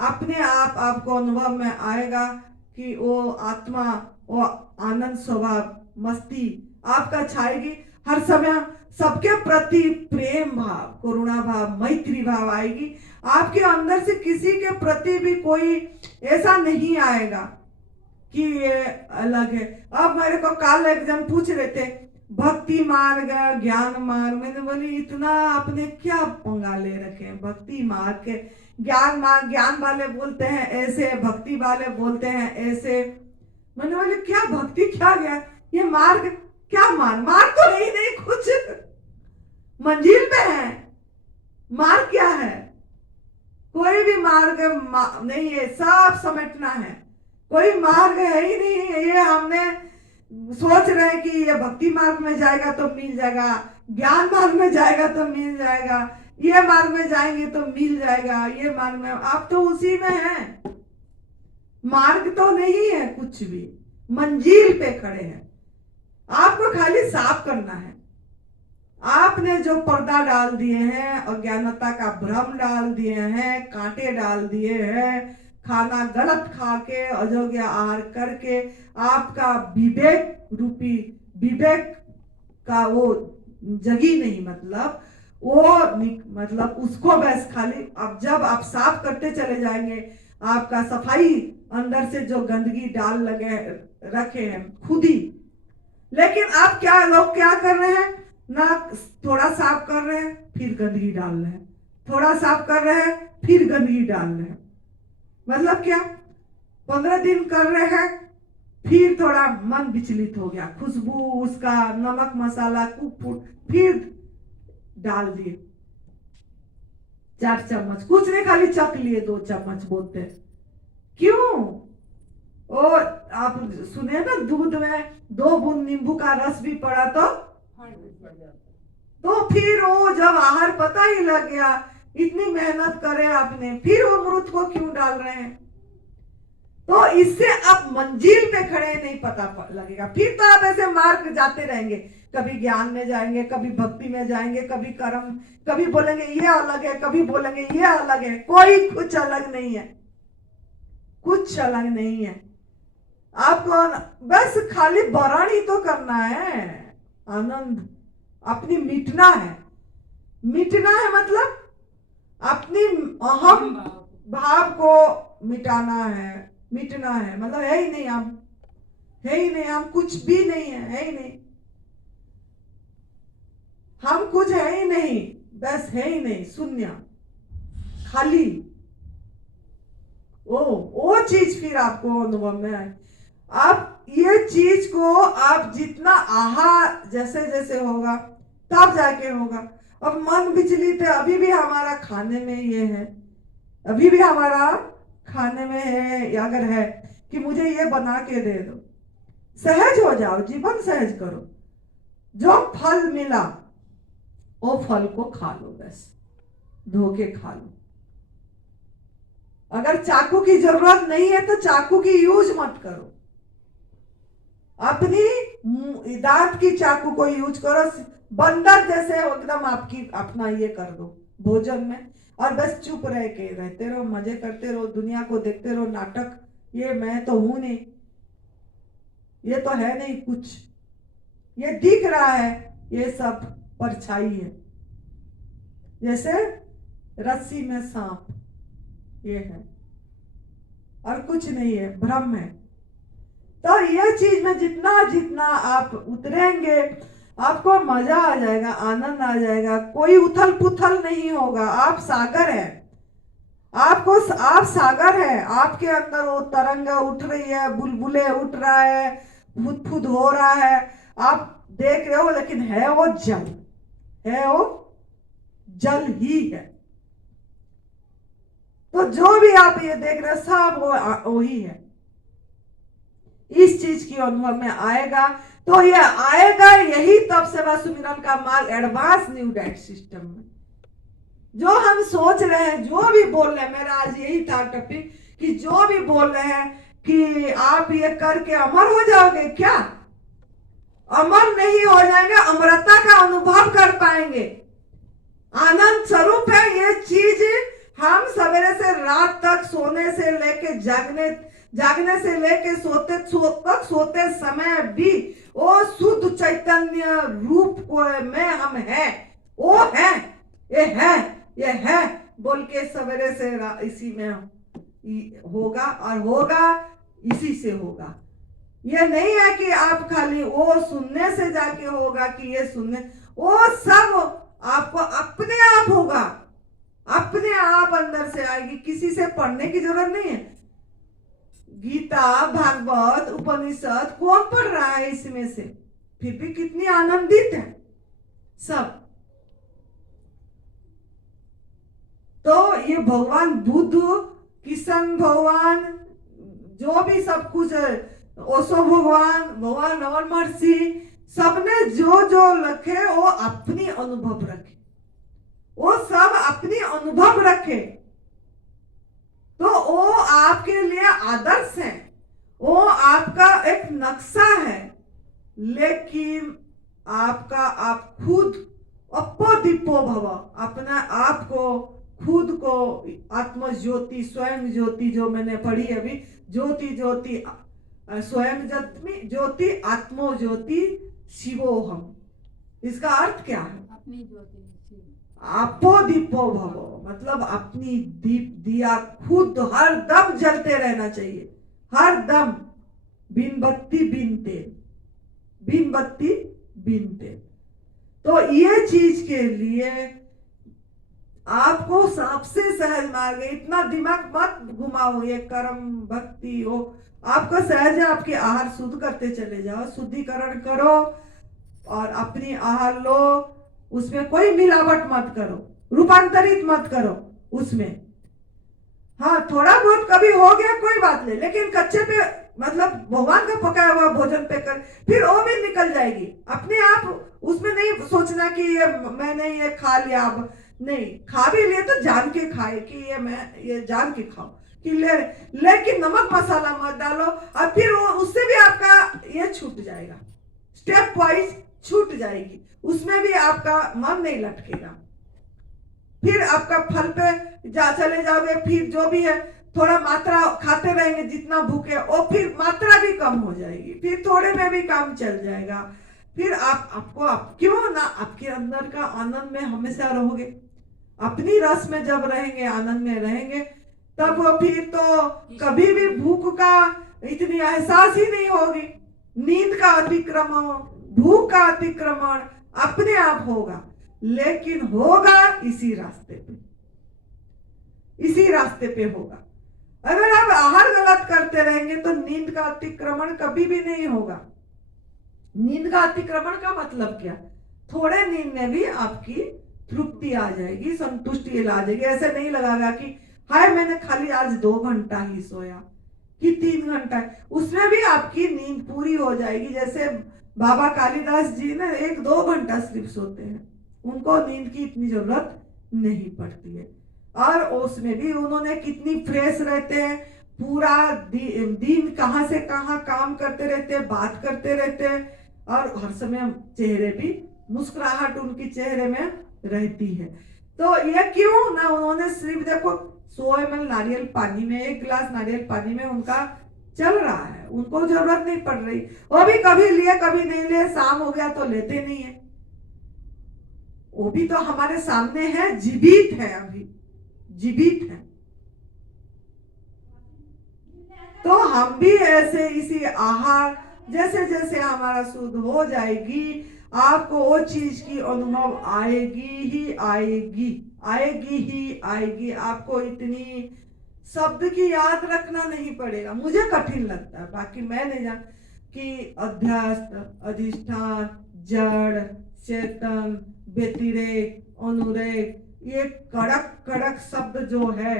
अपने आप आपको अनुभव में आएगा कि वो आत्मा, वो आनंद स्वभाव मस्ती आपका छाएगी। हर समय सबके प्रति प्रेम भाव, करुणा भाव, मैत्री भाव आएगी आपके अंदर से। किसी के प्रति भी कोई ऐसा नहीं आएगा कि ये अलग है। अब मेरे को कल एक जन पूछ रहे थे भक्ति मार्ग ज्ञान मार्ग, मैंने बोली इतना आपने क्या पंगा ले रखे हैं भक्ति मार्ग के, ज्ञान मार्ग, ज्ञान वाले बोलते हैं ऐसे, भक्ति वाले बोलते हैं ऐसे। मैंने बोली क्या भक्ति क्या गया, ये मार्ग क्या, मार्ग तो नहीं कुछ मंजिल पे है, मार्ग क्या है, कोई भी मार्ग नहीं है, सब समेटना है। कोई मार्ग है ही नहीं है। ये हमने सोच रहे हैं कि ये भक्ति मार्ग में जाएगा तो मिल जाएगा, ज्ञान मार्ग में जाएगा तो मिल जाएगा, ये मार्ग में जाएंगे तो मिल जाएगा, ये मार्ग में, आप तो उसी में हैं। मार्ग तो नहीं है कुछ भी, मंजिल पे खड़े हैं। आपको खाली साफ करना है। आपने जो पर्दा डाल दिए हैं, अज्ञानता का भ्रम डाल दिए हैं, कांटे डाल दिए हैं, खाना गलत खा के अयोग्य आहार करके आपका विवेक रूपी, विवेक का वो जगी नहीं, मतलब वो मतलब उसको बस खाली अब जब आप साफ करते चले जाएंगे, आपका सफाई अंदर से जो गंदगी डाल लगे रखे हैं खुद ही। लेकिन आप क्या, लोग क्या कर रहे हैं ना, थोड़ा साफ कर रहे हैं फिर गंदगी डाल रहे हैं, थोड़ा साफ कर रहे हैं फिर गंदगी डाल रहे हैं। मतलब क्या, 15 दिन कर रहे हैं फिर थोड़ा मन विचलित हो गया, खुशबू उसका, नमक मसाला फिर डाल दिए 4 चम्मच, कुछ नहीं खाली चख लिए 2 चम्मच बोलते। क्यों? और आप सुने ना, दूध में 2 बूंद नींबू का रस भी पड़ा तो फिर वो जब आहार पता ही लग गया, इतनी मेहनत करे आपने, फिर वो अमृत को क्यों डाल रहे हैं? तो इससे आप मंजिल पे खड़े नहीं पता लगेगा। फिर तो आप ऐसे मार्ग जाते रहेंगे, कभी ज्ञान में जाएंगे, कभी भक्ति में जाएंगे, कभी कर्म, कभी बोलेंगे ये अलग है, कभी बोलेंगे ये अलग है। कोई कुछ अलग नहीं है, कुछ अलग नहीं है। आपको बस खाली बरण ही तो करना है, आनंद अपनी मिटना है। मिटना है मतलब अपनी अहम भाव को मिटाना है, मिटना है। मतलब है ही नहीं हम, है ही नहीं हम, कुछ भी नहीं है ही नहीं, हम कुछ है ही नहीं, बस है ही नहीं, शून्य, खाली। वो चीज फिर आपको अनुभव में आए। आप ये चीज को आप जितना आहार जैसे जैसे होगा तब जाके होगा। अब मन विचलित है, अभी भी हमारा खाने में ये है, अभी भी हमारा खाने में है, अगर है कि मुझे ये बना के दे दो, सहज हो जाओ, जीवन सहज करो। जो फल मिला वो फल को खा लो, बस धो के खा लो। अगर चाकू की जरूरत नहीं है तो चाकू की यूज मत करो, अपनी दांत की चाकू को यूज करो। बंदर जैसे एकदम आपकी अपना ये कर दो भोजन में, और बस चुप रह के रहते रहो, मजे करते रहो, दुनिया को देखते रहो, नाटक। ये मैं तो हूं नहीं, ये तो है नहीं कुछ, ये दिख रहा है, ये सब परछाई है, जैसे रस्सी में सांप, ये है और कुछ नहीं है, भ्रम है। तो ये चीज में जितना जितना आप उतरेंगे आपको मजा आ जाएगा, आनंद आ जाएगा, कोई उथल पुथल नहीं होगा। आप सागर है, आप सागर है, आपके अंदर वो तरंग उठ रही है, बुलबुले उठ रहा है, फुद फुद हो रहा है, आप देख रहे हो, लेकिन है वो जल, है वो जल ही है। तो जो भी आप ये देख रहे हैं सब वो ही है। इस चीज की अनुभव में आएगा तो ये आएगा, यही तब सेवा सुमिरन का मार्ग एडवांस न्यू डाइट सिस्टम में। जो हम सोच रहे हैं, जो भी बोल रहे हैं, मेरा आज यही था टॉपिक कि जो भी बोल रहे हैं कि आप ये करके अमर हो जाओगे, क्या अमर नहीं हो जाएंगे, अमरता का अनुभव कर पाएंगे। आनंद स्वरूप है ये चीज। हम सवेरे से रात तक, सोने से लेके जागने से लेके सोते समय भी वो शुद्ध चैतन्य रूप को में हम हैं, वो है, ये है बोल के सवेरे से इसी में होगा, और होगा इसी से होगा। ये नहीं है कि आप खाली वो सुनने से जाके होगा कि ये सुनने, वो सब आपको अपने आप होगा, अपने आप अंदर से आएगी, किसी से पढ़ने की जरूरत नहीं है। गीता, भागवत, उपनिषद कौन पढ़ रहा है इसमें से? फिर भी कितनी आनंदित है सब। तो ये भगवान बुद्ध, किशन भगवान, जो भी सब कुछ है, ओशो भगवान, भगवान रमन महर्षि, सबने जो जो रखे वो अपनी अनुभव रखे, वो सब अपनी अनुभव रखे, तो वो आपके लिए आदर्श है, वो आपका एक नक्शा है। लेकिन आपका आप खुद अपो दीपो भव, अपना आप को खुद को आत्म ज्योति, स्वयं ज्योति, जो मैंने पढ़ी अभी, ज्योति ज्योति स्वयं ज्योति आत्मो ज्योति शिवोहम, इसका अर्थ क्या है? अपनी ज्योति आपो दीपो भवो, मतलब अपनी दीप दिया खुद हर दम जलते रहना चाहिए, हर दम, बिन बत्ती बिन तेल, बिन बत्ती बिन तेल। तो ये चीज के लिए आपको सबसे सहज मार्ग है, इतना दिमाग मत घुमाओ, ये कर्म भक्ति हो, आपको सहज है, आपके आहार शुद्ध करते चले जाओ, शुद्धिकरण करो और अपनी आहार लो, उसमें कोई मिलावट मत करो, रूपांतरित मत करो उसमें। हाँ, थोड़ा बहुत कभी हो गया कोई बात नहीं, लेकिन कच्चे पे मतलब भगवान का पकाया हुआ भोजन पे कर, फिर वो भी निकल जाएगी अपने आप। उसमें नहीं सोचना कि ये मैंने ये खा लिया, अब नहीं, खा भी लिए तो जान के खाए कि ये मैं ये जान के खाओ कि लेकिन नमक मसाला मत डालो, और फिर वो उससे भी आपका ये छूट जाएगा, स्टेप वाइज छूट जाएगी, उसमें भी आपका मन नहीं लटकेगा, फिर आपका फल पे चले जाओगे, फिर जो भी है थोड़ा मात्रा खाते रहेंगे, जितना भूखे, और फिर मात्रा भी कम हो जाएगी, फिर थोड़े में भी काम चल जाएगा, फिर आप क्यों ना आपके अंदर का आनंद में हमेशा रहोगे, अपनी रस में जब रहेंगे, आनंद में रहेंगे, तब फिर तो कभी भी भूख का इतनी एहसास ही नहीं होगी, नींद का अतिक्रमण, भूख का अतिक्रमण अपने आप होगा, लेकिन होगा इसी रास्ते पे, इसी रास्ते पे होगा। अगर आप आहार गलत करते रहेंगे तो नींद का अतिक्रमण कभी भी नहीं होगा। नींद का अतिक्रमण का मतलब क्या? थोड़े नींद में भी आपकी तृप्ति आ जाएगी, संतुष्टि आ जाएगी, ऐसे नहीं लगागा कि हाय मैंने खाली आज 2 घंटा ही सोया कि 3 घंटा, उसमें भी आपकी नींद पूरी हो जाएगी। जैसे बाबा कालिदास जी ने 1-2 घंटा सिर्फ सोते हैं, उनको नींद की इतनी जरूरत नहीं पड़ती है, और उसमें भी उन्होंने कितनी फ्रेश रहते हैं, पूरा दिन कहां से कहां काम करते रहते हैं, बात करते रहते हैं, और हर समय चेहरे भी मुस्कुराहट उनकी चेहरे में रहती है। तो ये क्यों ना, उन्होंने सिर्फ देखो 100 ml नारियल पानी में, 1 गिलास नारियल पानी में उनका चल रहा है, उनको जरूरत नहीं पड़ रही, वो भी कभी लिए कभी नहीं लिए, शाम हो गया तो लेते नहीं है, वो भी तो हमारे सामने है, जीवित है, अभी जीवित है। तो हम भी ऐसे इसी आहार, जैसे जैसे हमारा शुद्ध हो जाएगी, आपको वो चीज की अनुभव आएगी ही आएगी, आएगी ही आएगी। आपको इतनी शब्द की याद रखना नहीं पड़ेगा, मुझे कठिन लगता है, बाकी मैं नहीं जान कि अध्यास्त, अधिष्ठान, जड़, चेतन, व्यतिरेक, अनुरेक, ये कड़क कड़क शब्द जो है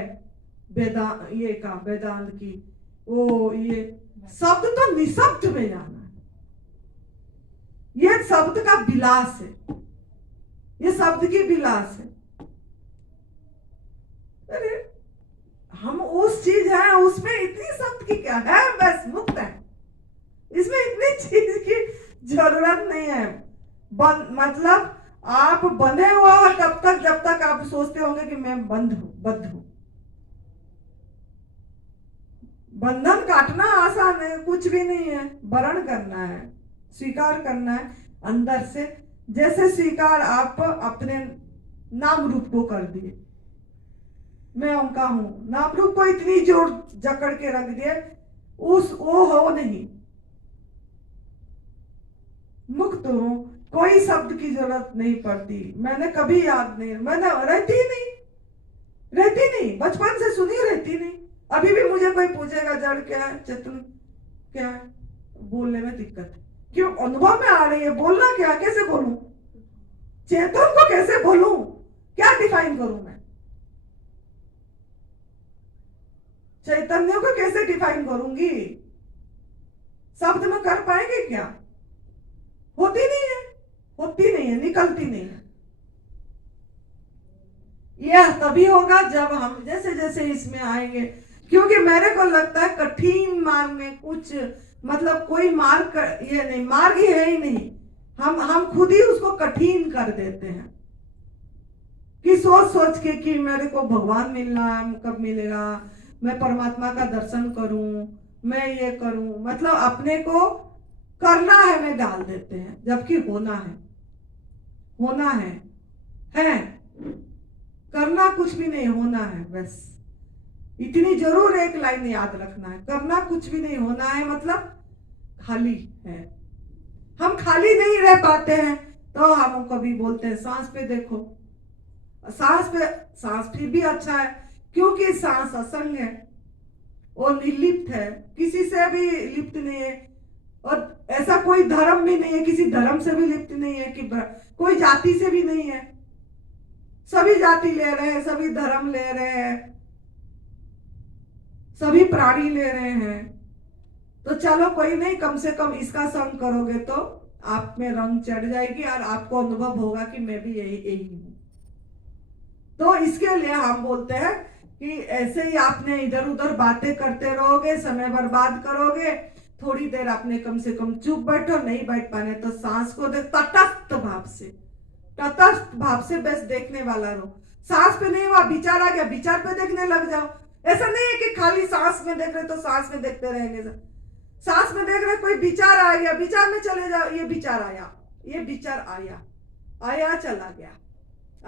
वेदांत की, वो ये शब्द तो निशब्द में जाना है, ये शब्द का विलास है, ये शब्द की विलास है। अरे हम उस चीज है, उसमें इतनी शब्द की क्या है, बस मुक्त है, इसमें इतनी चीज की जरूरत नहीं है। मतलब आप बंधे हुआ हो तब तक, जब तक आप सोचते होंगे कि मैं बद्ध हूं। बंधन काटना आसान है, कुछ भी नहीं है, वरण करना है, स्वीकार करना है अंदर से। जैसे स्वीकार आप अपने नाम रूप को कर दिए, मैं उनका हूं, नाम रूप को इतनी जोर जकड़ के रख दिए, वो हो नहीं, मुक्त हूं, कोई शब्द की जरूरत नहीं पड़ती, मैंने कभी याद नहीं, मैंने रहती नहीं, बचपन से सुनी रहती नहीं। अभी भी मुझे कोई पूछेगा जड़ क्या है, चेतन क्या है, बोलने में दिक्कत है, क्यों? अनुभव में आ रही है, बोलना क्या, कैसे बोलूं, चेतन को कैसे बोलूं, क्या डिफाइन करूं मैं? चैतन्य को कैसे डिफाइन करूंगी? शब्द में कर पाएंगे क्या? होती नहीं है, होती नहीं है, निकलती नहीं है। यह तभी होगा जब हम जैसे जैसे इसमें आएंगे, क्योंकि मेरे को लगता है कठिन मार्ग में कुछ मतलब कोई मार्ग ये नहीं, मार्ग ही है ही नहीं। हम खुद ही उसको कठिन कर देते हैं कि सोच सोच के कि मेरे को भगवान मिलना कब मिलेगा, मैं परमात्मा का दर्शन करूं, मैं ये करूं, मतलब अपने को करना है में डाल देते हैं, जबकि होना है, होना है करना कुछ भी नहीं, होना है बस। इतनी जरूर एक लाइन याद रखना है, करना कुछ भी नहीं, होना है मतलब खाली है। हम खाली नहीं रह पाते हैं तो हम कभी बोलते हैं सांस पे देखो, सांस फिर भी अच्छा है क्योंकि सांस असंग है, वो निर्लिप्त है, किसी से भी लिप्त नहीं है, और ऐसा कोई धर्म भी नहीं है, किसी धर्म से भी लिप्त नहीं है, कि कोई जाति से भी नहीं है। सभी जाति ले रहे हैं, सभी धर्म ले रहे हैं, सभी प्राणी ले रहे हैं। तो चलो कोई नहीं, कम से कम इसका संग करोगे तो आप में रंग चढ़ जाएगी और आपको अनुभव होगा कि मैं भी यही हूं। तो इसके लिए हम बोलते हैं कि ऐसे ही आपने इधर उधर बातें करते रहोगे, समय बर्बाद करोगे, थोड़ी देर आपने कम से कम चुप बैठो, नहीं बैठ पाने तो सांस को देख तटस्थ भाव से बस देखने वाला रहो। सांस पे नहीं हुआ, विचार आ गया, विचार पे देखने लग जाओ। ऐसा नहीं है कि खाली सांस में देख रहे तो सांस में देखते रहेंगे, सांस में देख रहे कोई विचार आ गया, विचार में चले जाओ, ये विचार आया, ये विचार आया चला गया,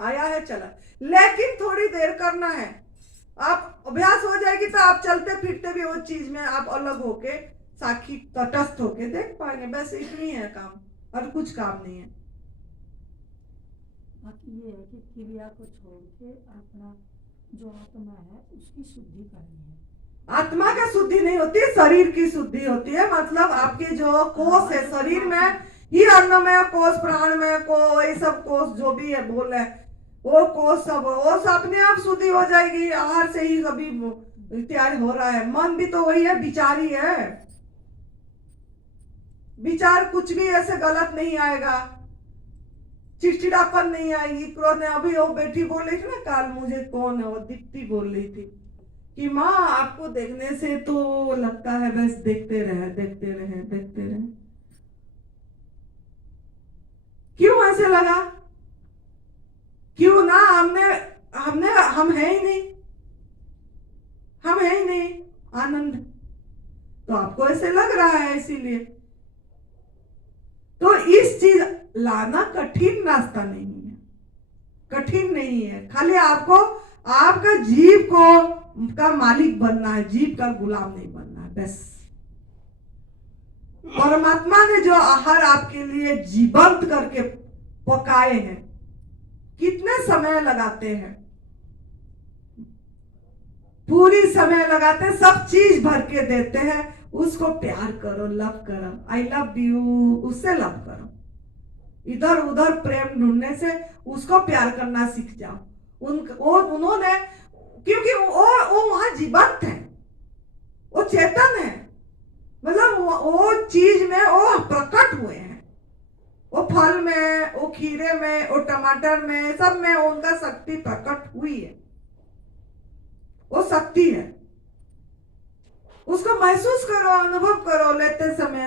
आया है चला, लेकिन थोड़ी देर करना है। आप अभ्यास हो जाएगी तो आप चलते फिरते भी वो चीज में आप अलग होके साक्षी तटस्थ होके देख पाएंगे। बस इतनी है काम, और कुछ काम नहीं है। बाकी ये है कि क्रिया को छोड़ के अपना जो आत्मा है उसकी शुद्धि करनी है। आत्मा का शुद्धि नहीं होती, शरीर की शुद्धि होती है। मतलब आपके जो कोष है शरीर में, ही अन्नमय कोष, प्राणमय कोष, ये सब कोष जो भी है बोल है, वो कोष सब वो अपने आप शुद्धि हो जाएगी। आहार से ही कभी तैयार हो रहा है। मन भी तो वही है, विचार ही है। विचार कुछ भी ऐसे गलत नहीं आएगा, चिड़चिड़ापन नहीं आएगी, क्रोध नहीं। अभी वो बेटी बोल रही थी ना काल, मुझे कौन है वो दीप्ति बोल रही थी कि माँ आपको देखने से तो लगता है बस देखते रहे। क्यों ऐसे लगा? क्यों ना, हम है ही नहीं आनंद, तो आपको ऐसे लग रहा है इसीलिए। तो इस चीज लाना कठिन रास्ता नहीं है, कठिन नहीं है। खाली आपको आपका जीव का मालिक बनना है, जीव का गुलाम नहीं बनना है, बस। परमात्मा ने जो आहार आपके लिए जीवंत करके पकाए हैं, कितने समय लगाते हैं, पूरी समय लगाते हैं, सब चीज भर के देते हैं। उसको प्यार करो, लव करो, आई लव यू, उससे लव करो। इधर उधर प्रेम ढूंढने से उसको प्यार करना सीख जाओ। उन्होंने, क्योंकि वो वहां जीवंत है, वो चेतन है, मतलब वो चीज में वो प्रकट हुए हैं। वो फल में, वो खीरे में, वो टमाटर में, सब में उनका शक्ति प्रकट हुई है। वो शक्ति है, उसको महसूस करो, अनुभव करो लेते समय,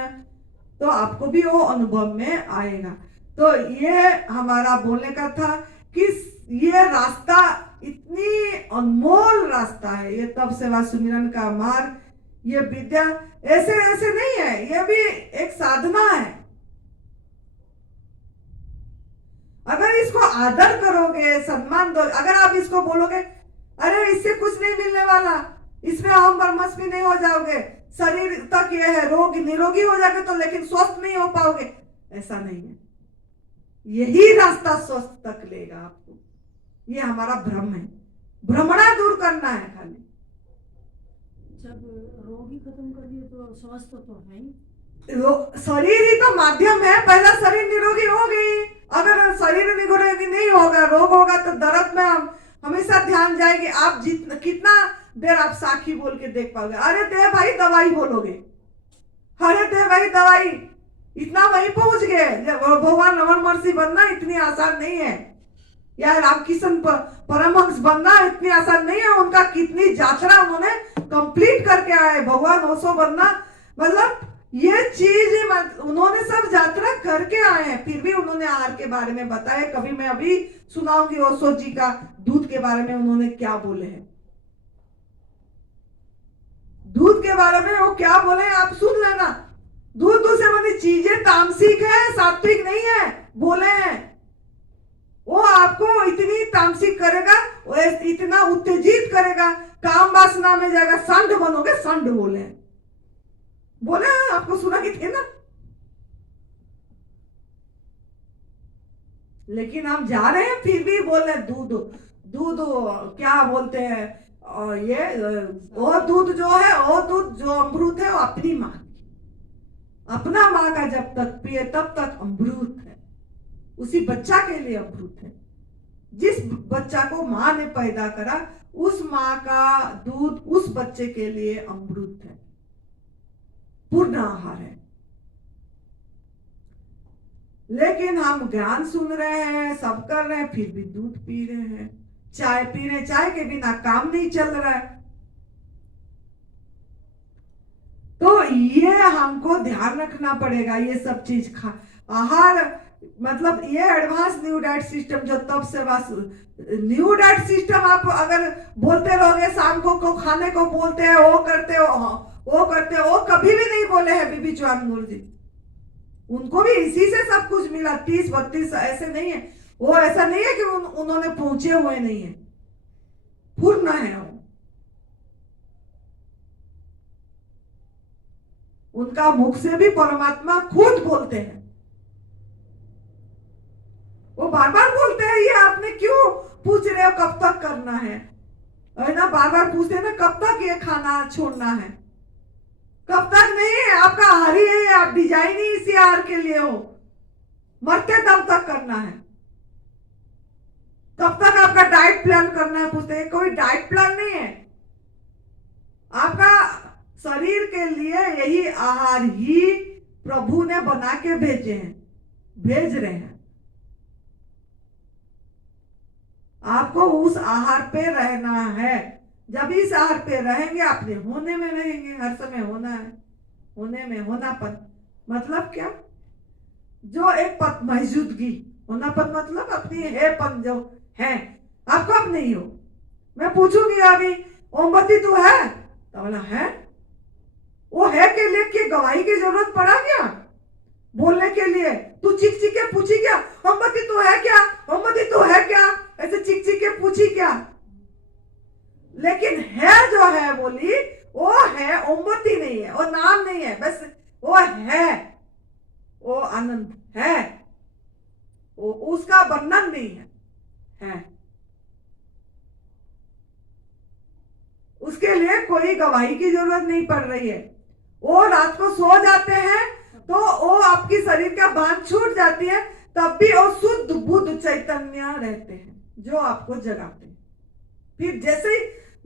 तो आपको भी वो अनुभव में आएगा। तो ये हमारा बोलने का था कि ये रास्ता इतनी अनमोल रास्ता है, ये तप सेवा सुमिरन का मार्ग, ये विद्या ऐसे ऐसे नहीं है, ये भी एक साधना है। अगर इसको आदर करोगे, सम्मान दो, अगर आप इसको बोलोगे अरे इससे कुछ नहीं मिलने वाला, इसमें अहम ब्रह्मस्मी नहीं हो जाओगे, शरीर तक ये है, रोग निरोगी हो जाओगे तो, लेकिन स्वस्थ नहीं हो पाओगे, ऐसा नहीं है। यही रास्ता स्वस्थ तक लेगा आपको। ये हमारा भ्रम है, भ्रमणा दूर करना है खाली। जब रोग ही खत्म कर दिए तो स्वस्थ तो है ही। शरीर ही तो माध्यम है, पहला शरीर निरोगी होगी। अगर शरीर निरोगी नहीं होगा, रोग होगा, तो दर्द में हम हमेशा ध्यान जाएगी। आप कितना देर आप साखी बोल के देख पाओगे। अरे दे भाई दवाई बोलोगे, अरे दे भाई दवाई, इतना वहीं पहुंच गए। भगवान रमणमहर्षि बनना इतनी आसान नहीं है, या रामकिशन परमहंस बनना इतनी आसान नहीं है। उनका कितनी यात्रा उन्होंने कंप्लीट करके आए। भगवान ओशो बनना मतलब ये चीज उन्होंने सब यात्रा करके आए हैं, फिर भी उन्होंने आहार के बारे में बताया। कभी मैं अभी सुनाऊंगी ओशो जी का दूध के बारे में उन्होंने क्या बोले हैं। दूध के बारे में वो क्या बोले आप सुन लेना। दूध से बनी चीजें तामसिक है, सात्विक नहीं है बोले हैं। वो आपको इतनी तामसिक करेगा, इतना उत्तेजित करेगा, काम वासना में जाएगा, संड बनोगे, संड बोले बोले आपको सुना कि थे ना। लेकिन हम जा रहे हैं फिर भी बोल रहे दूध दूध क्या बोलते हैं, और ये वो दूध जो है, वो दूध जो अमृत है वो अपनी माँ, अपना माँ का जब तक पिए तब तक अमृत है, उसी बच्चा के लिए अमृत है। जिस बच्चा को माँ ने पैदा करा उस माँ का दूध उस बच्चे के लिए अमृत है, पूर्ण आहार है। लेकिन हम ज्ञान सुन रहे हैं, सब कर रहे हैं, फिर भी दूध पी रहे हैं, चाय पी रहे हैं, चाय के बिना काम नहीं चल रहा है। तो ये हमको ध्यान रखना पड़ेगा। ये सब चीज आहार मतलब ये एडवांस न्यू डाइट सिस्टम जो तब से बस न्यू डाइट सिस्टम आप अगर बोलते रहोगे, शाम को खाने को बोलते हैं, वो करते हो, वो करते हो, वो कभी भी नहीं बोले हैं बीबी चौहान जी। उनको भी इसी से सब कुछ मिला, 30-32 ऐसे नहीं है। वो ऐसा नहीं है कि उन्होंने पहुंचे हुए नहीं है, पूर्ण है वो। उनका मुख से भी परमात्मा खुद बोलते हैं, वो बार बार बोलते हैं। ये आपने क्यों पूछ रहे हो कब तक करना है ना, बार बार पूछते हैं ना कब तक ये खाना छोड़ना है। कब तक नहीं है, आपका आहार ही है, आप डिजाइन ही इसी आहार के लिए हो, मरते दम तक करना है। कब तक आपका डाइट प्लान करना है पूछते हैं, कोई डाइट प्लान नहीं है। आपका शरीर के लिए यही आहार ही प्रभु ने बना के भेजे हैं, भेज रहे हैं। आपको उस आहार पे रहना है। जब इस आहार पे रहेंगे अपने होने में रहेंगे, हर समय होना है, होने में होनापन मतलब क्या, जो एक पद मौजूदगी, होनापन मतलब अपनी हैपन जो है, आपको अब नहीं हो। मैं पूछूंगी अभी ओमवती तू है, तो बोला है। वो है के लिए की गवाही की जरूरत पड़ा क्या बोलने के लिए? तू चिक चिक के पूछी क्या ओमवती तू है क्या, ओमवती तू है क्या, ऐसे चिक चिक के पूछी क्या? लेकिन है जो है बोली, वो है, ओमवती नहीं है, वो नाम नहीं है, बस वो है, वो आनंद है, वो उसका वर्णन नहीं है। उसके लिए कोई गवाही की जरूरत नहीं पड़ रही है। वो रात को सो जाते हैं तो वो आपकी शरीर का बांध छूट जाती है, तब भी वो शुद्ध बुद्ध चैतन्य रहते हैं जो आपको जगाते हैं। फिर जैसे ही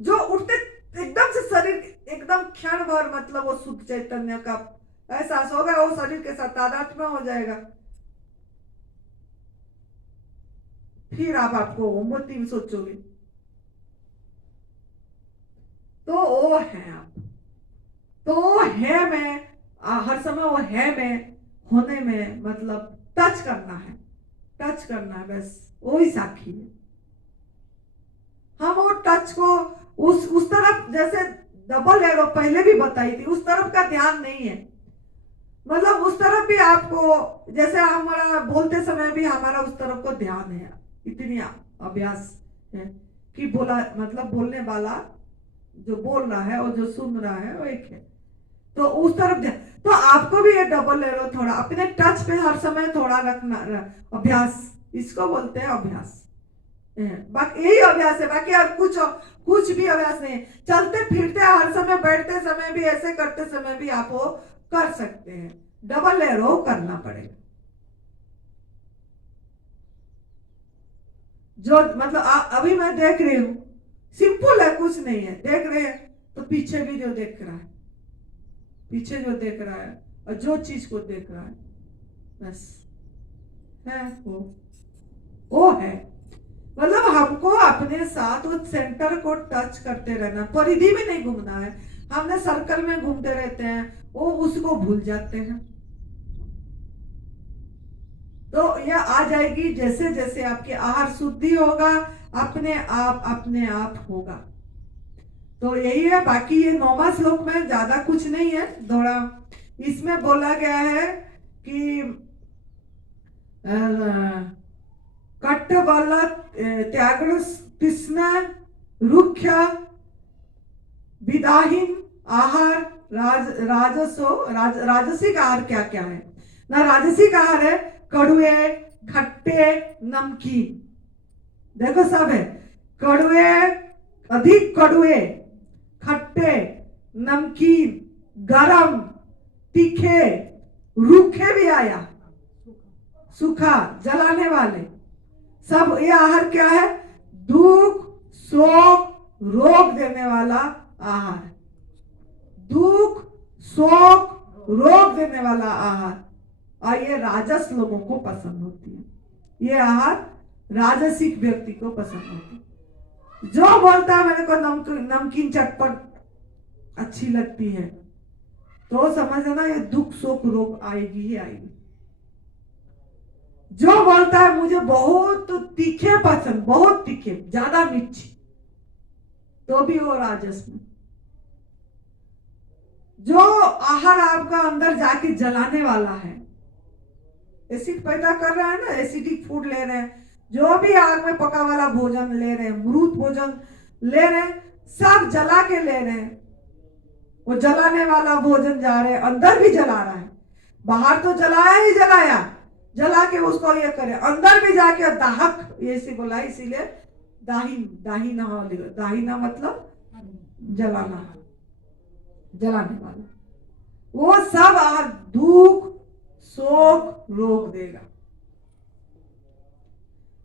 जो उठते एकदम से शरीर एकदम क्षण भर मतलब वो शुद्ध चैतन्य का एहसास होगा, वो शरीर के साथ तादात्म्य हो जाएगा। फिर आप आपको ओमवती सोचोगे, तो वो है आप, तो वो है मैं, हर समय वो है मैं होने में मतलब टच करना है, टच करना है, बस वही साक्षी है। हम वो टच को उस तरफ, जैसे डबल एरो पहले भी बताई थी, उस तरफ का ध्यान नहीं है। मतलब उस तरफ भी आपको, जैसे हमारा बोलते समय भी हमारा उस तरफ को ध्यान है, इतनी अभ्यास है कि बोला मतलब बोलने वाला जो बोल रहा है और जो सुन रहा है वो एक है, तो उस तरफ ध्यान। तो आपको भी ये डबल एरो थोड़ा अपने टच पे हर समय थोड़ा रखना, अभ्यास, इसको बोलते हैं अभ्यास। बाकी यही अभ्यास है, बाकी और कुछ भी अभ्यास नहीं है। चलते फिरते हर समय, बैठते समय भी, ऐसे करते समय भी आप वो कर सकते हैं। डबल एरो करना पड़ेगा। जो मतलब अभी मैं देख रही हूँ सिंपल है, कुछ नहीं है। देख रहे हैं तो पीछे भी जो देख रहा है, पीछे जो देख रहा है और जो चीज को देख रहा है, बस है वो है। मतलब हमको अपने साथ उस सेंटर को टच करते रहना, परिधि में नहीं घूमना है। हमने सर्कल में घूमते रहते हैं, वो उसको भूल जाते हैं। तो यह आ जाएगी जैसे जैसे आपके आहार शुद्धि होगा, अपने आप होगा। तो यही है। बाकी ये 9वां श्लोक में ज्यादा कुछ नहीं है, थोड़ा इसमें बोला गया है कि कट्ट बल त्याग तृष्णा रुक्ष विदाहीन आहार राजसिक आहार क्या क्या है ना। राजसिक आहार है कड़ुए, खट्टे, नमकीन। देखो सब है, कड़ुए, अधिक कड़ुए, खट्टे, नमकीन, गरम, तीखे, रूखे भी आया, सूखा, जलाने वाले, सब ये आहार क्या है? दुख, शोक, रोग देने वाला आहार। दुख, शोक, रोग देने वाला आहार। और ये राजस लोगों को पसंद होती है। ये आहार राजसिक व्यक्ति को पसंद होती है। जो बोलता है मेरे को नमकीन चटपट अच्छी लगती है, तो समझना ये दुख, शोक, रोग आएगी ही आएगी। जो बोलता है मुझे बहुत तीखे पसंद, बहुत तीखे, ज्यादा मिर्ची, तो भी वो राजस में। जो आहार आपका अंदर जाके जलाने वाला है, एसिड पैदा कर रहा है ना, एसिडिक फूड ले रहे हैं, जो भी आग में पका वाला भोजन ले रहे हैं, मृत भोजन ले रहे हैं, सब जला के ले रहे हैं। वो जलाने वाला भोजन जा रहे हैं, अंदर भी जला रहा है। बाहर तो जलाया ही जलाया, जला के उसको ये करे, अंदर भी जाके दाहक, ऐसे बोला, इसीलिए दाहिना मतलब जलाना, जलाने वाला। वो सब आहार दुख, शोक, रोग देगा।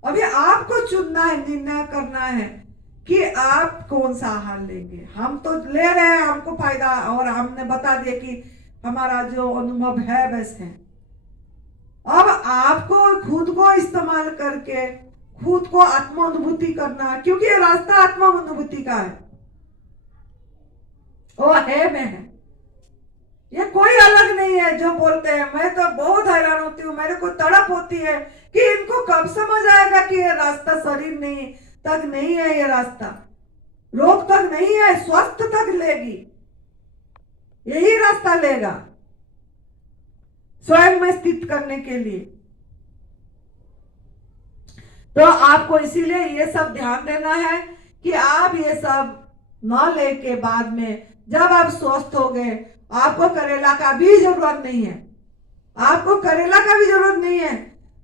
अभी आपको चुनना है, निर्णय करना है कि आप कौन सा आहार लेंगे। हम तो ले रहे हैं, हमको फायदा, और हमने बता दिया कि हमारा जो अनुभव है वैसे है। अब आपको खुद को इस्तेमाल करके खुद को आत्मानुभूति करना है, क्योंकि ये रास्ता आत्मानुभूति का है। वो है मैं है, ये कोई अलग नहीं है। जो बोलते हैं, मैं तो बहुत हैरान होती हूँ, मेरे को तड़प होती है कि इनको कब समझ आएगा कि ये रास्ता शरीर नहीं तक नहीं है, ये रास्ता रोग तक नहीं है, स्वस्थ तक लेगी, यही रास्ता लेगा स्वयं में स्थित करने के लिए। तो आपको इसीलिए ये सब ध्यान देना है कि आप ये सब न लेके बाद में जब आप स्वस्थ हो गए, आपको करेला का भी जरूरत नहीं है। आपको करेला का भी जरूरत नहीं है।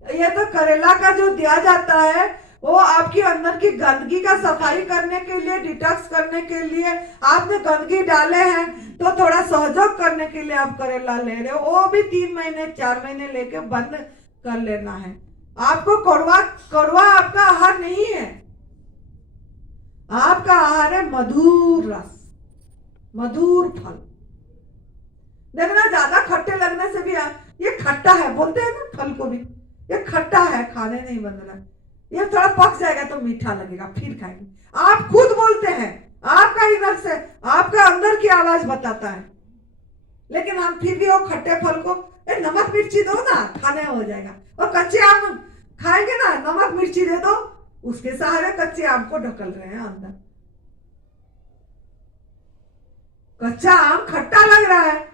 ये तो करेला का जो दिया जाता है वो आपकी अंदर की गंदगी का सफाई करने के लिए, डिटॉक्स करने के लिए। आपने गंदगी डाले हैं तो थोड़ा सहयोग करने के लिए आप करेला ले रहे हो। वो भी 3 महीने 4 महीने लेके बंद कर लेना है। आपको कड़वा आपका आहार नहीं है। आपका आहार है मधुर रस, मधुर फल। देखना, ज्यादा खट्टे लगने से भी ये खट्टा है बोलते हैं ना, फल को भी ये खट्टा है, खाने नहीं बन रहा। ये थोड़ा पक जाएगा तो मीठा लगेगा, फिर खाएंगे। आप खुद बोलते हैं, आपका इधर से आपका अंदर की आवाज बताता है, लेकिन हम फिर भी वो खट्टे फल को नमक मिर्ची दो ना, खाने हो जाएगा। और कच्चे आम खाएंगे ना, नमक मिर्ची दे दो, उसके सहारे कच्चे आम को ढकल रहे हैं अंदर। कच्चा आम खट्टा लग रहा है।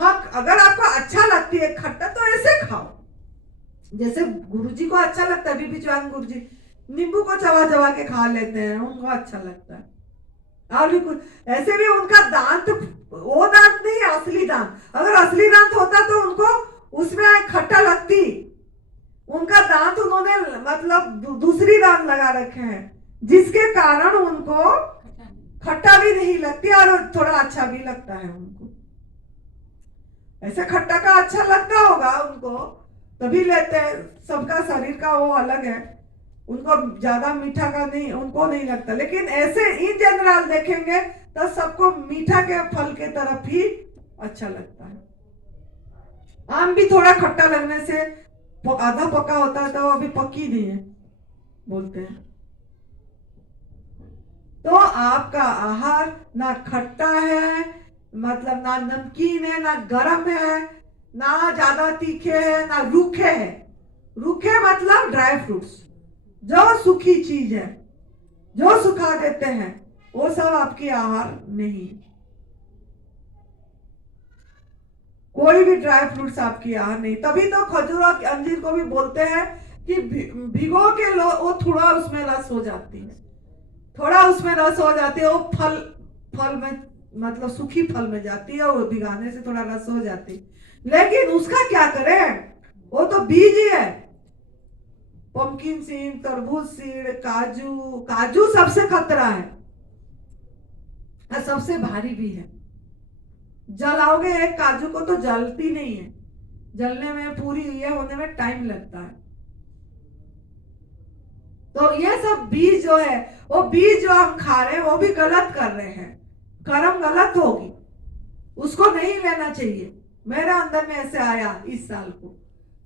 हाँ, अगर आपको अच्छा लगती है खट्टा तो ऐसे खाओ, जैसे गुरुजी को अच्छा लगता है। बीबी चौहान गुरुजी नींबू को चबा चबा के खा लेते हैं, उनको अच्छा लगता है। और भी कुछ ऐसे भी उनका दांत, वो दांत नहीं है असली दांत। अगर असली दांत होता तो उनको उसमें खट्टा लगती। उनका दांत उन्होंने मतलब दूसरी दांत लगा रखे हैं, जिसके कारण उनको खट्टा भी नहीं लगती और थोड़ा अच्छा भी लगता है उनको। ऐसे खट्टा का अच्छा लगता होगा उनको, तभी लेते हैं। सबका शरीर का वो अलग है, उनको ज्यादा मीठा का नहीं, उनको नहीं लगता। लेकिन ऐसे इन जनरल देखेंगे तो सबको मीठा के फल के तरफ ही अच्छा लगता है। आम भी थोड़ा खट्टा लगने से आधा पका होता है, तो वो अभी पकी नहीं है बोलते हैं। तो आपका आहार ना खट्टा है, मतलब ना नमकीन है, ना गरम है, ना ज्यादा तीखे है, ना रूखे है। रूखे मतलब ड्राई फ्रूट्स, जो सूखी चीज है, जो सुखा देते हैं, वो सब आपकी आहार नहीं। कोई भी ड्राई फ्रूट्स आपकी आहार नहीं। तभी तो खजूर और अंजीर को भी बोलते हैं कि भिगो के लो, वो थोड़ा उसमें रस हो जाती है, थोड़ा उसमें रस हो जाती है, वो फल में मतलब सूखी फल में जाती है, वो भिगाने से थोड़ा रस हो जाती है। लेकिन उसका क्या करें, वो तो बीज ही है। पंपकिन सीड, तरबूज सीड, काजू सबसे खतरा है और सबसे भारी भी है। जलाओगे एक काजू को तो जलती नहीं है, जलने में पूरी ये होने में टाइम लगता है। तो ये सब बीज जो है, वो बीज जो हम खा रहे हैं वो भी गलत कर रहे हैं, कर्म गलत होगी, उसको नहीं लेना चाहिए। मेरे अंदर में ऐसे आया इस साल को,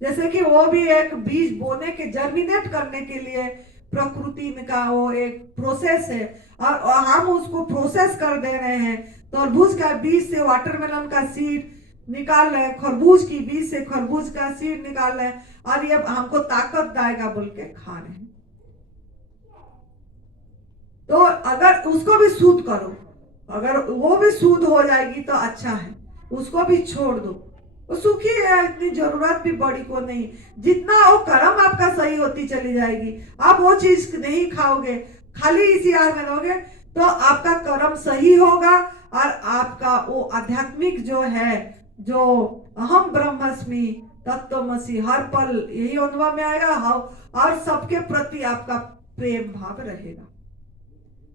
जैसे कि वो भी एक बीज बोने के, जर्मिनेट करने के लिए प्रकृति का वो एक प्रोसेस है, और हम उसको प्रोसेस कर दे रहे हैं। तरबूज का बीज से वाटरमेलन का सीड निकाल रहे हैं, खरबूज की बीज से खरबूज का सीड निकाल रहे हैं, और ये हमको ताकत देगा बोल के खा रहे हैं। तो अगर उसको भी शुद्ध करो, अगर वो भी शुद्ध हो जाएगी तो अच्छा है, उसको भी छोड़ दो। वो सूखी है, इतनी जरूरत भी बड़ी को नहीं। जितना वो कर्म आपका सही होती चली जाएगी, आप वो चीज नहीं खाओगे, खाली इसी आहार में रहोगे, तो आपका कर्म सही होगा, और आपका वो आध्यात्मिक जो है, जो अहम ब्रह्मस्मि तत्वमसि, हर पल यही अनुभव में आएगा, और सबके प्रति आपका प्रेम भाव रहेगा।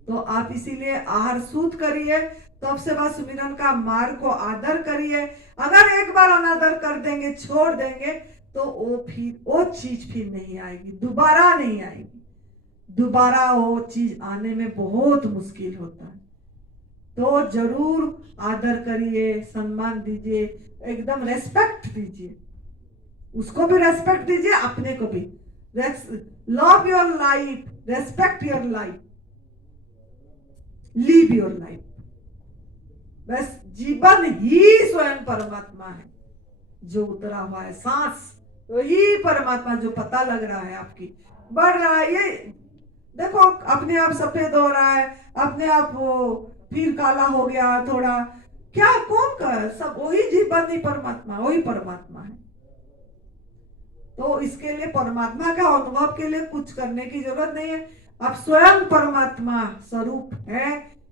तो आप इसीलिए आहार शुद्ध करिए, तब से बस सुमिरन का मार्ग को आदर करिए। अगर एक बार अनादर कर देंगे, छोड़ देंगे, तो वो चीज फिर नहीं आएगी, दोबारा नहीं आएगी। दोबारा वो चीज आने में बहुत मुश्किल होता है। तो जरूर आदर करिए, सम्मान दीजिए, एकदम रेस्पेक्ट दीजिए, उसको भी रेस्पेक्ट दीजिए, अपने को भी। Love your life, respect your life, live your life. बस जीवन ही स्वयं परमात्मा है, जो उतरा हुआ है सांस, तो ही परमात्मा जो पता लग रहा है आपकी बढ़ रहा है। ये देखो अपने आप सफेद हो रहा है, अपने आप वो फिर काला हो गया थोड़ा, क्या कौन कर, सब वही जीवन ही परमात्मा, वही परमात्मा है। तो इसके लिए परमात्मा का अनुभव के लिए कुछ करने की जरूरत नहीं है, आप स्वयं परमात्मा स्वरूप है।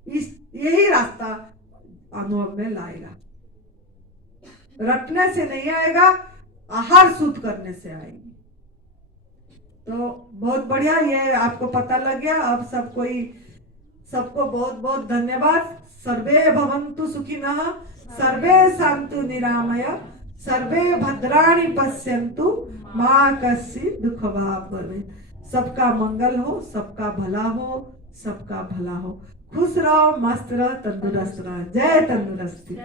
यही रास्ता अनुभव में लाएगा, रटने से नहीं आएगा, आहार शुद्ध करने से आएगी। तो बहुत बढ़िया, ये आपको पता लग गया। अब सबको बहुत बहुत धन्यवाद। सर्वे भवन्तु सुखिनः, सर्वे सन्तु निरामय, सर्वे भद्राणि पश्यन्तु, मा कश्चित् दुःखभाग् भवेत्। सबका मंगल हो, सबका भला हो, सबका भला हो। खुश रहो, मस्त रहो, तंदुरुस्त रहो। जय तंदुरुस्ती।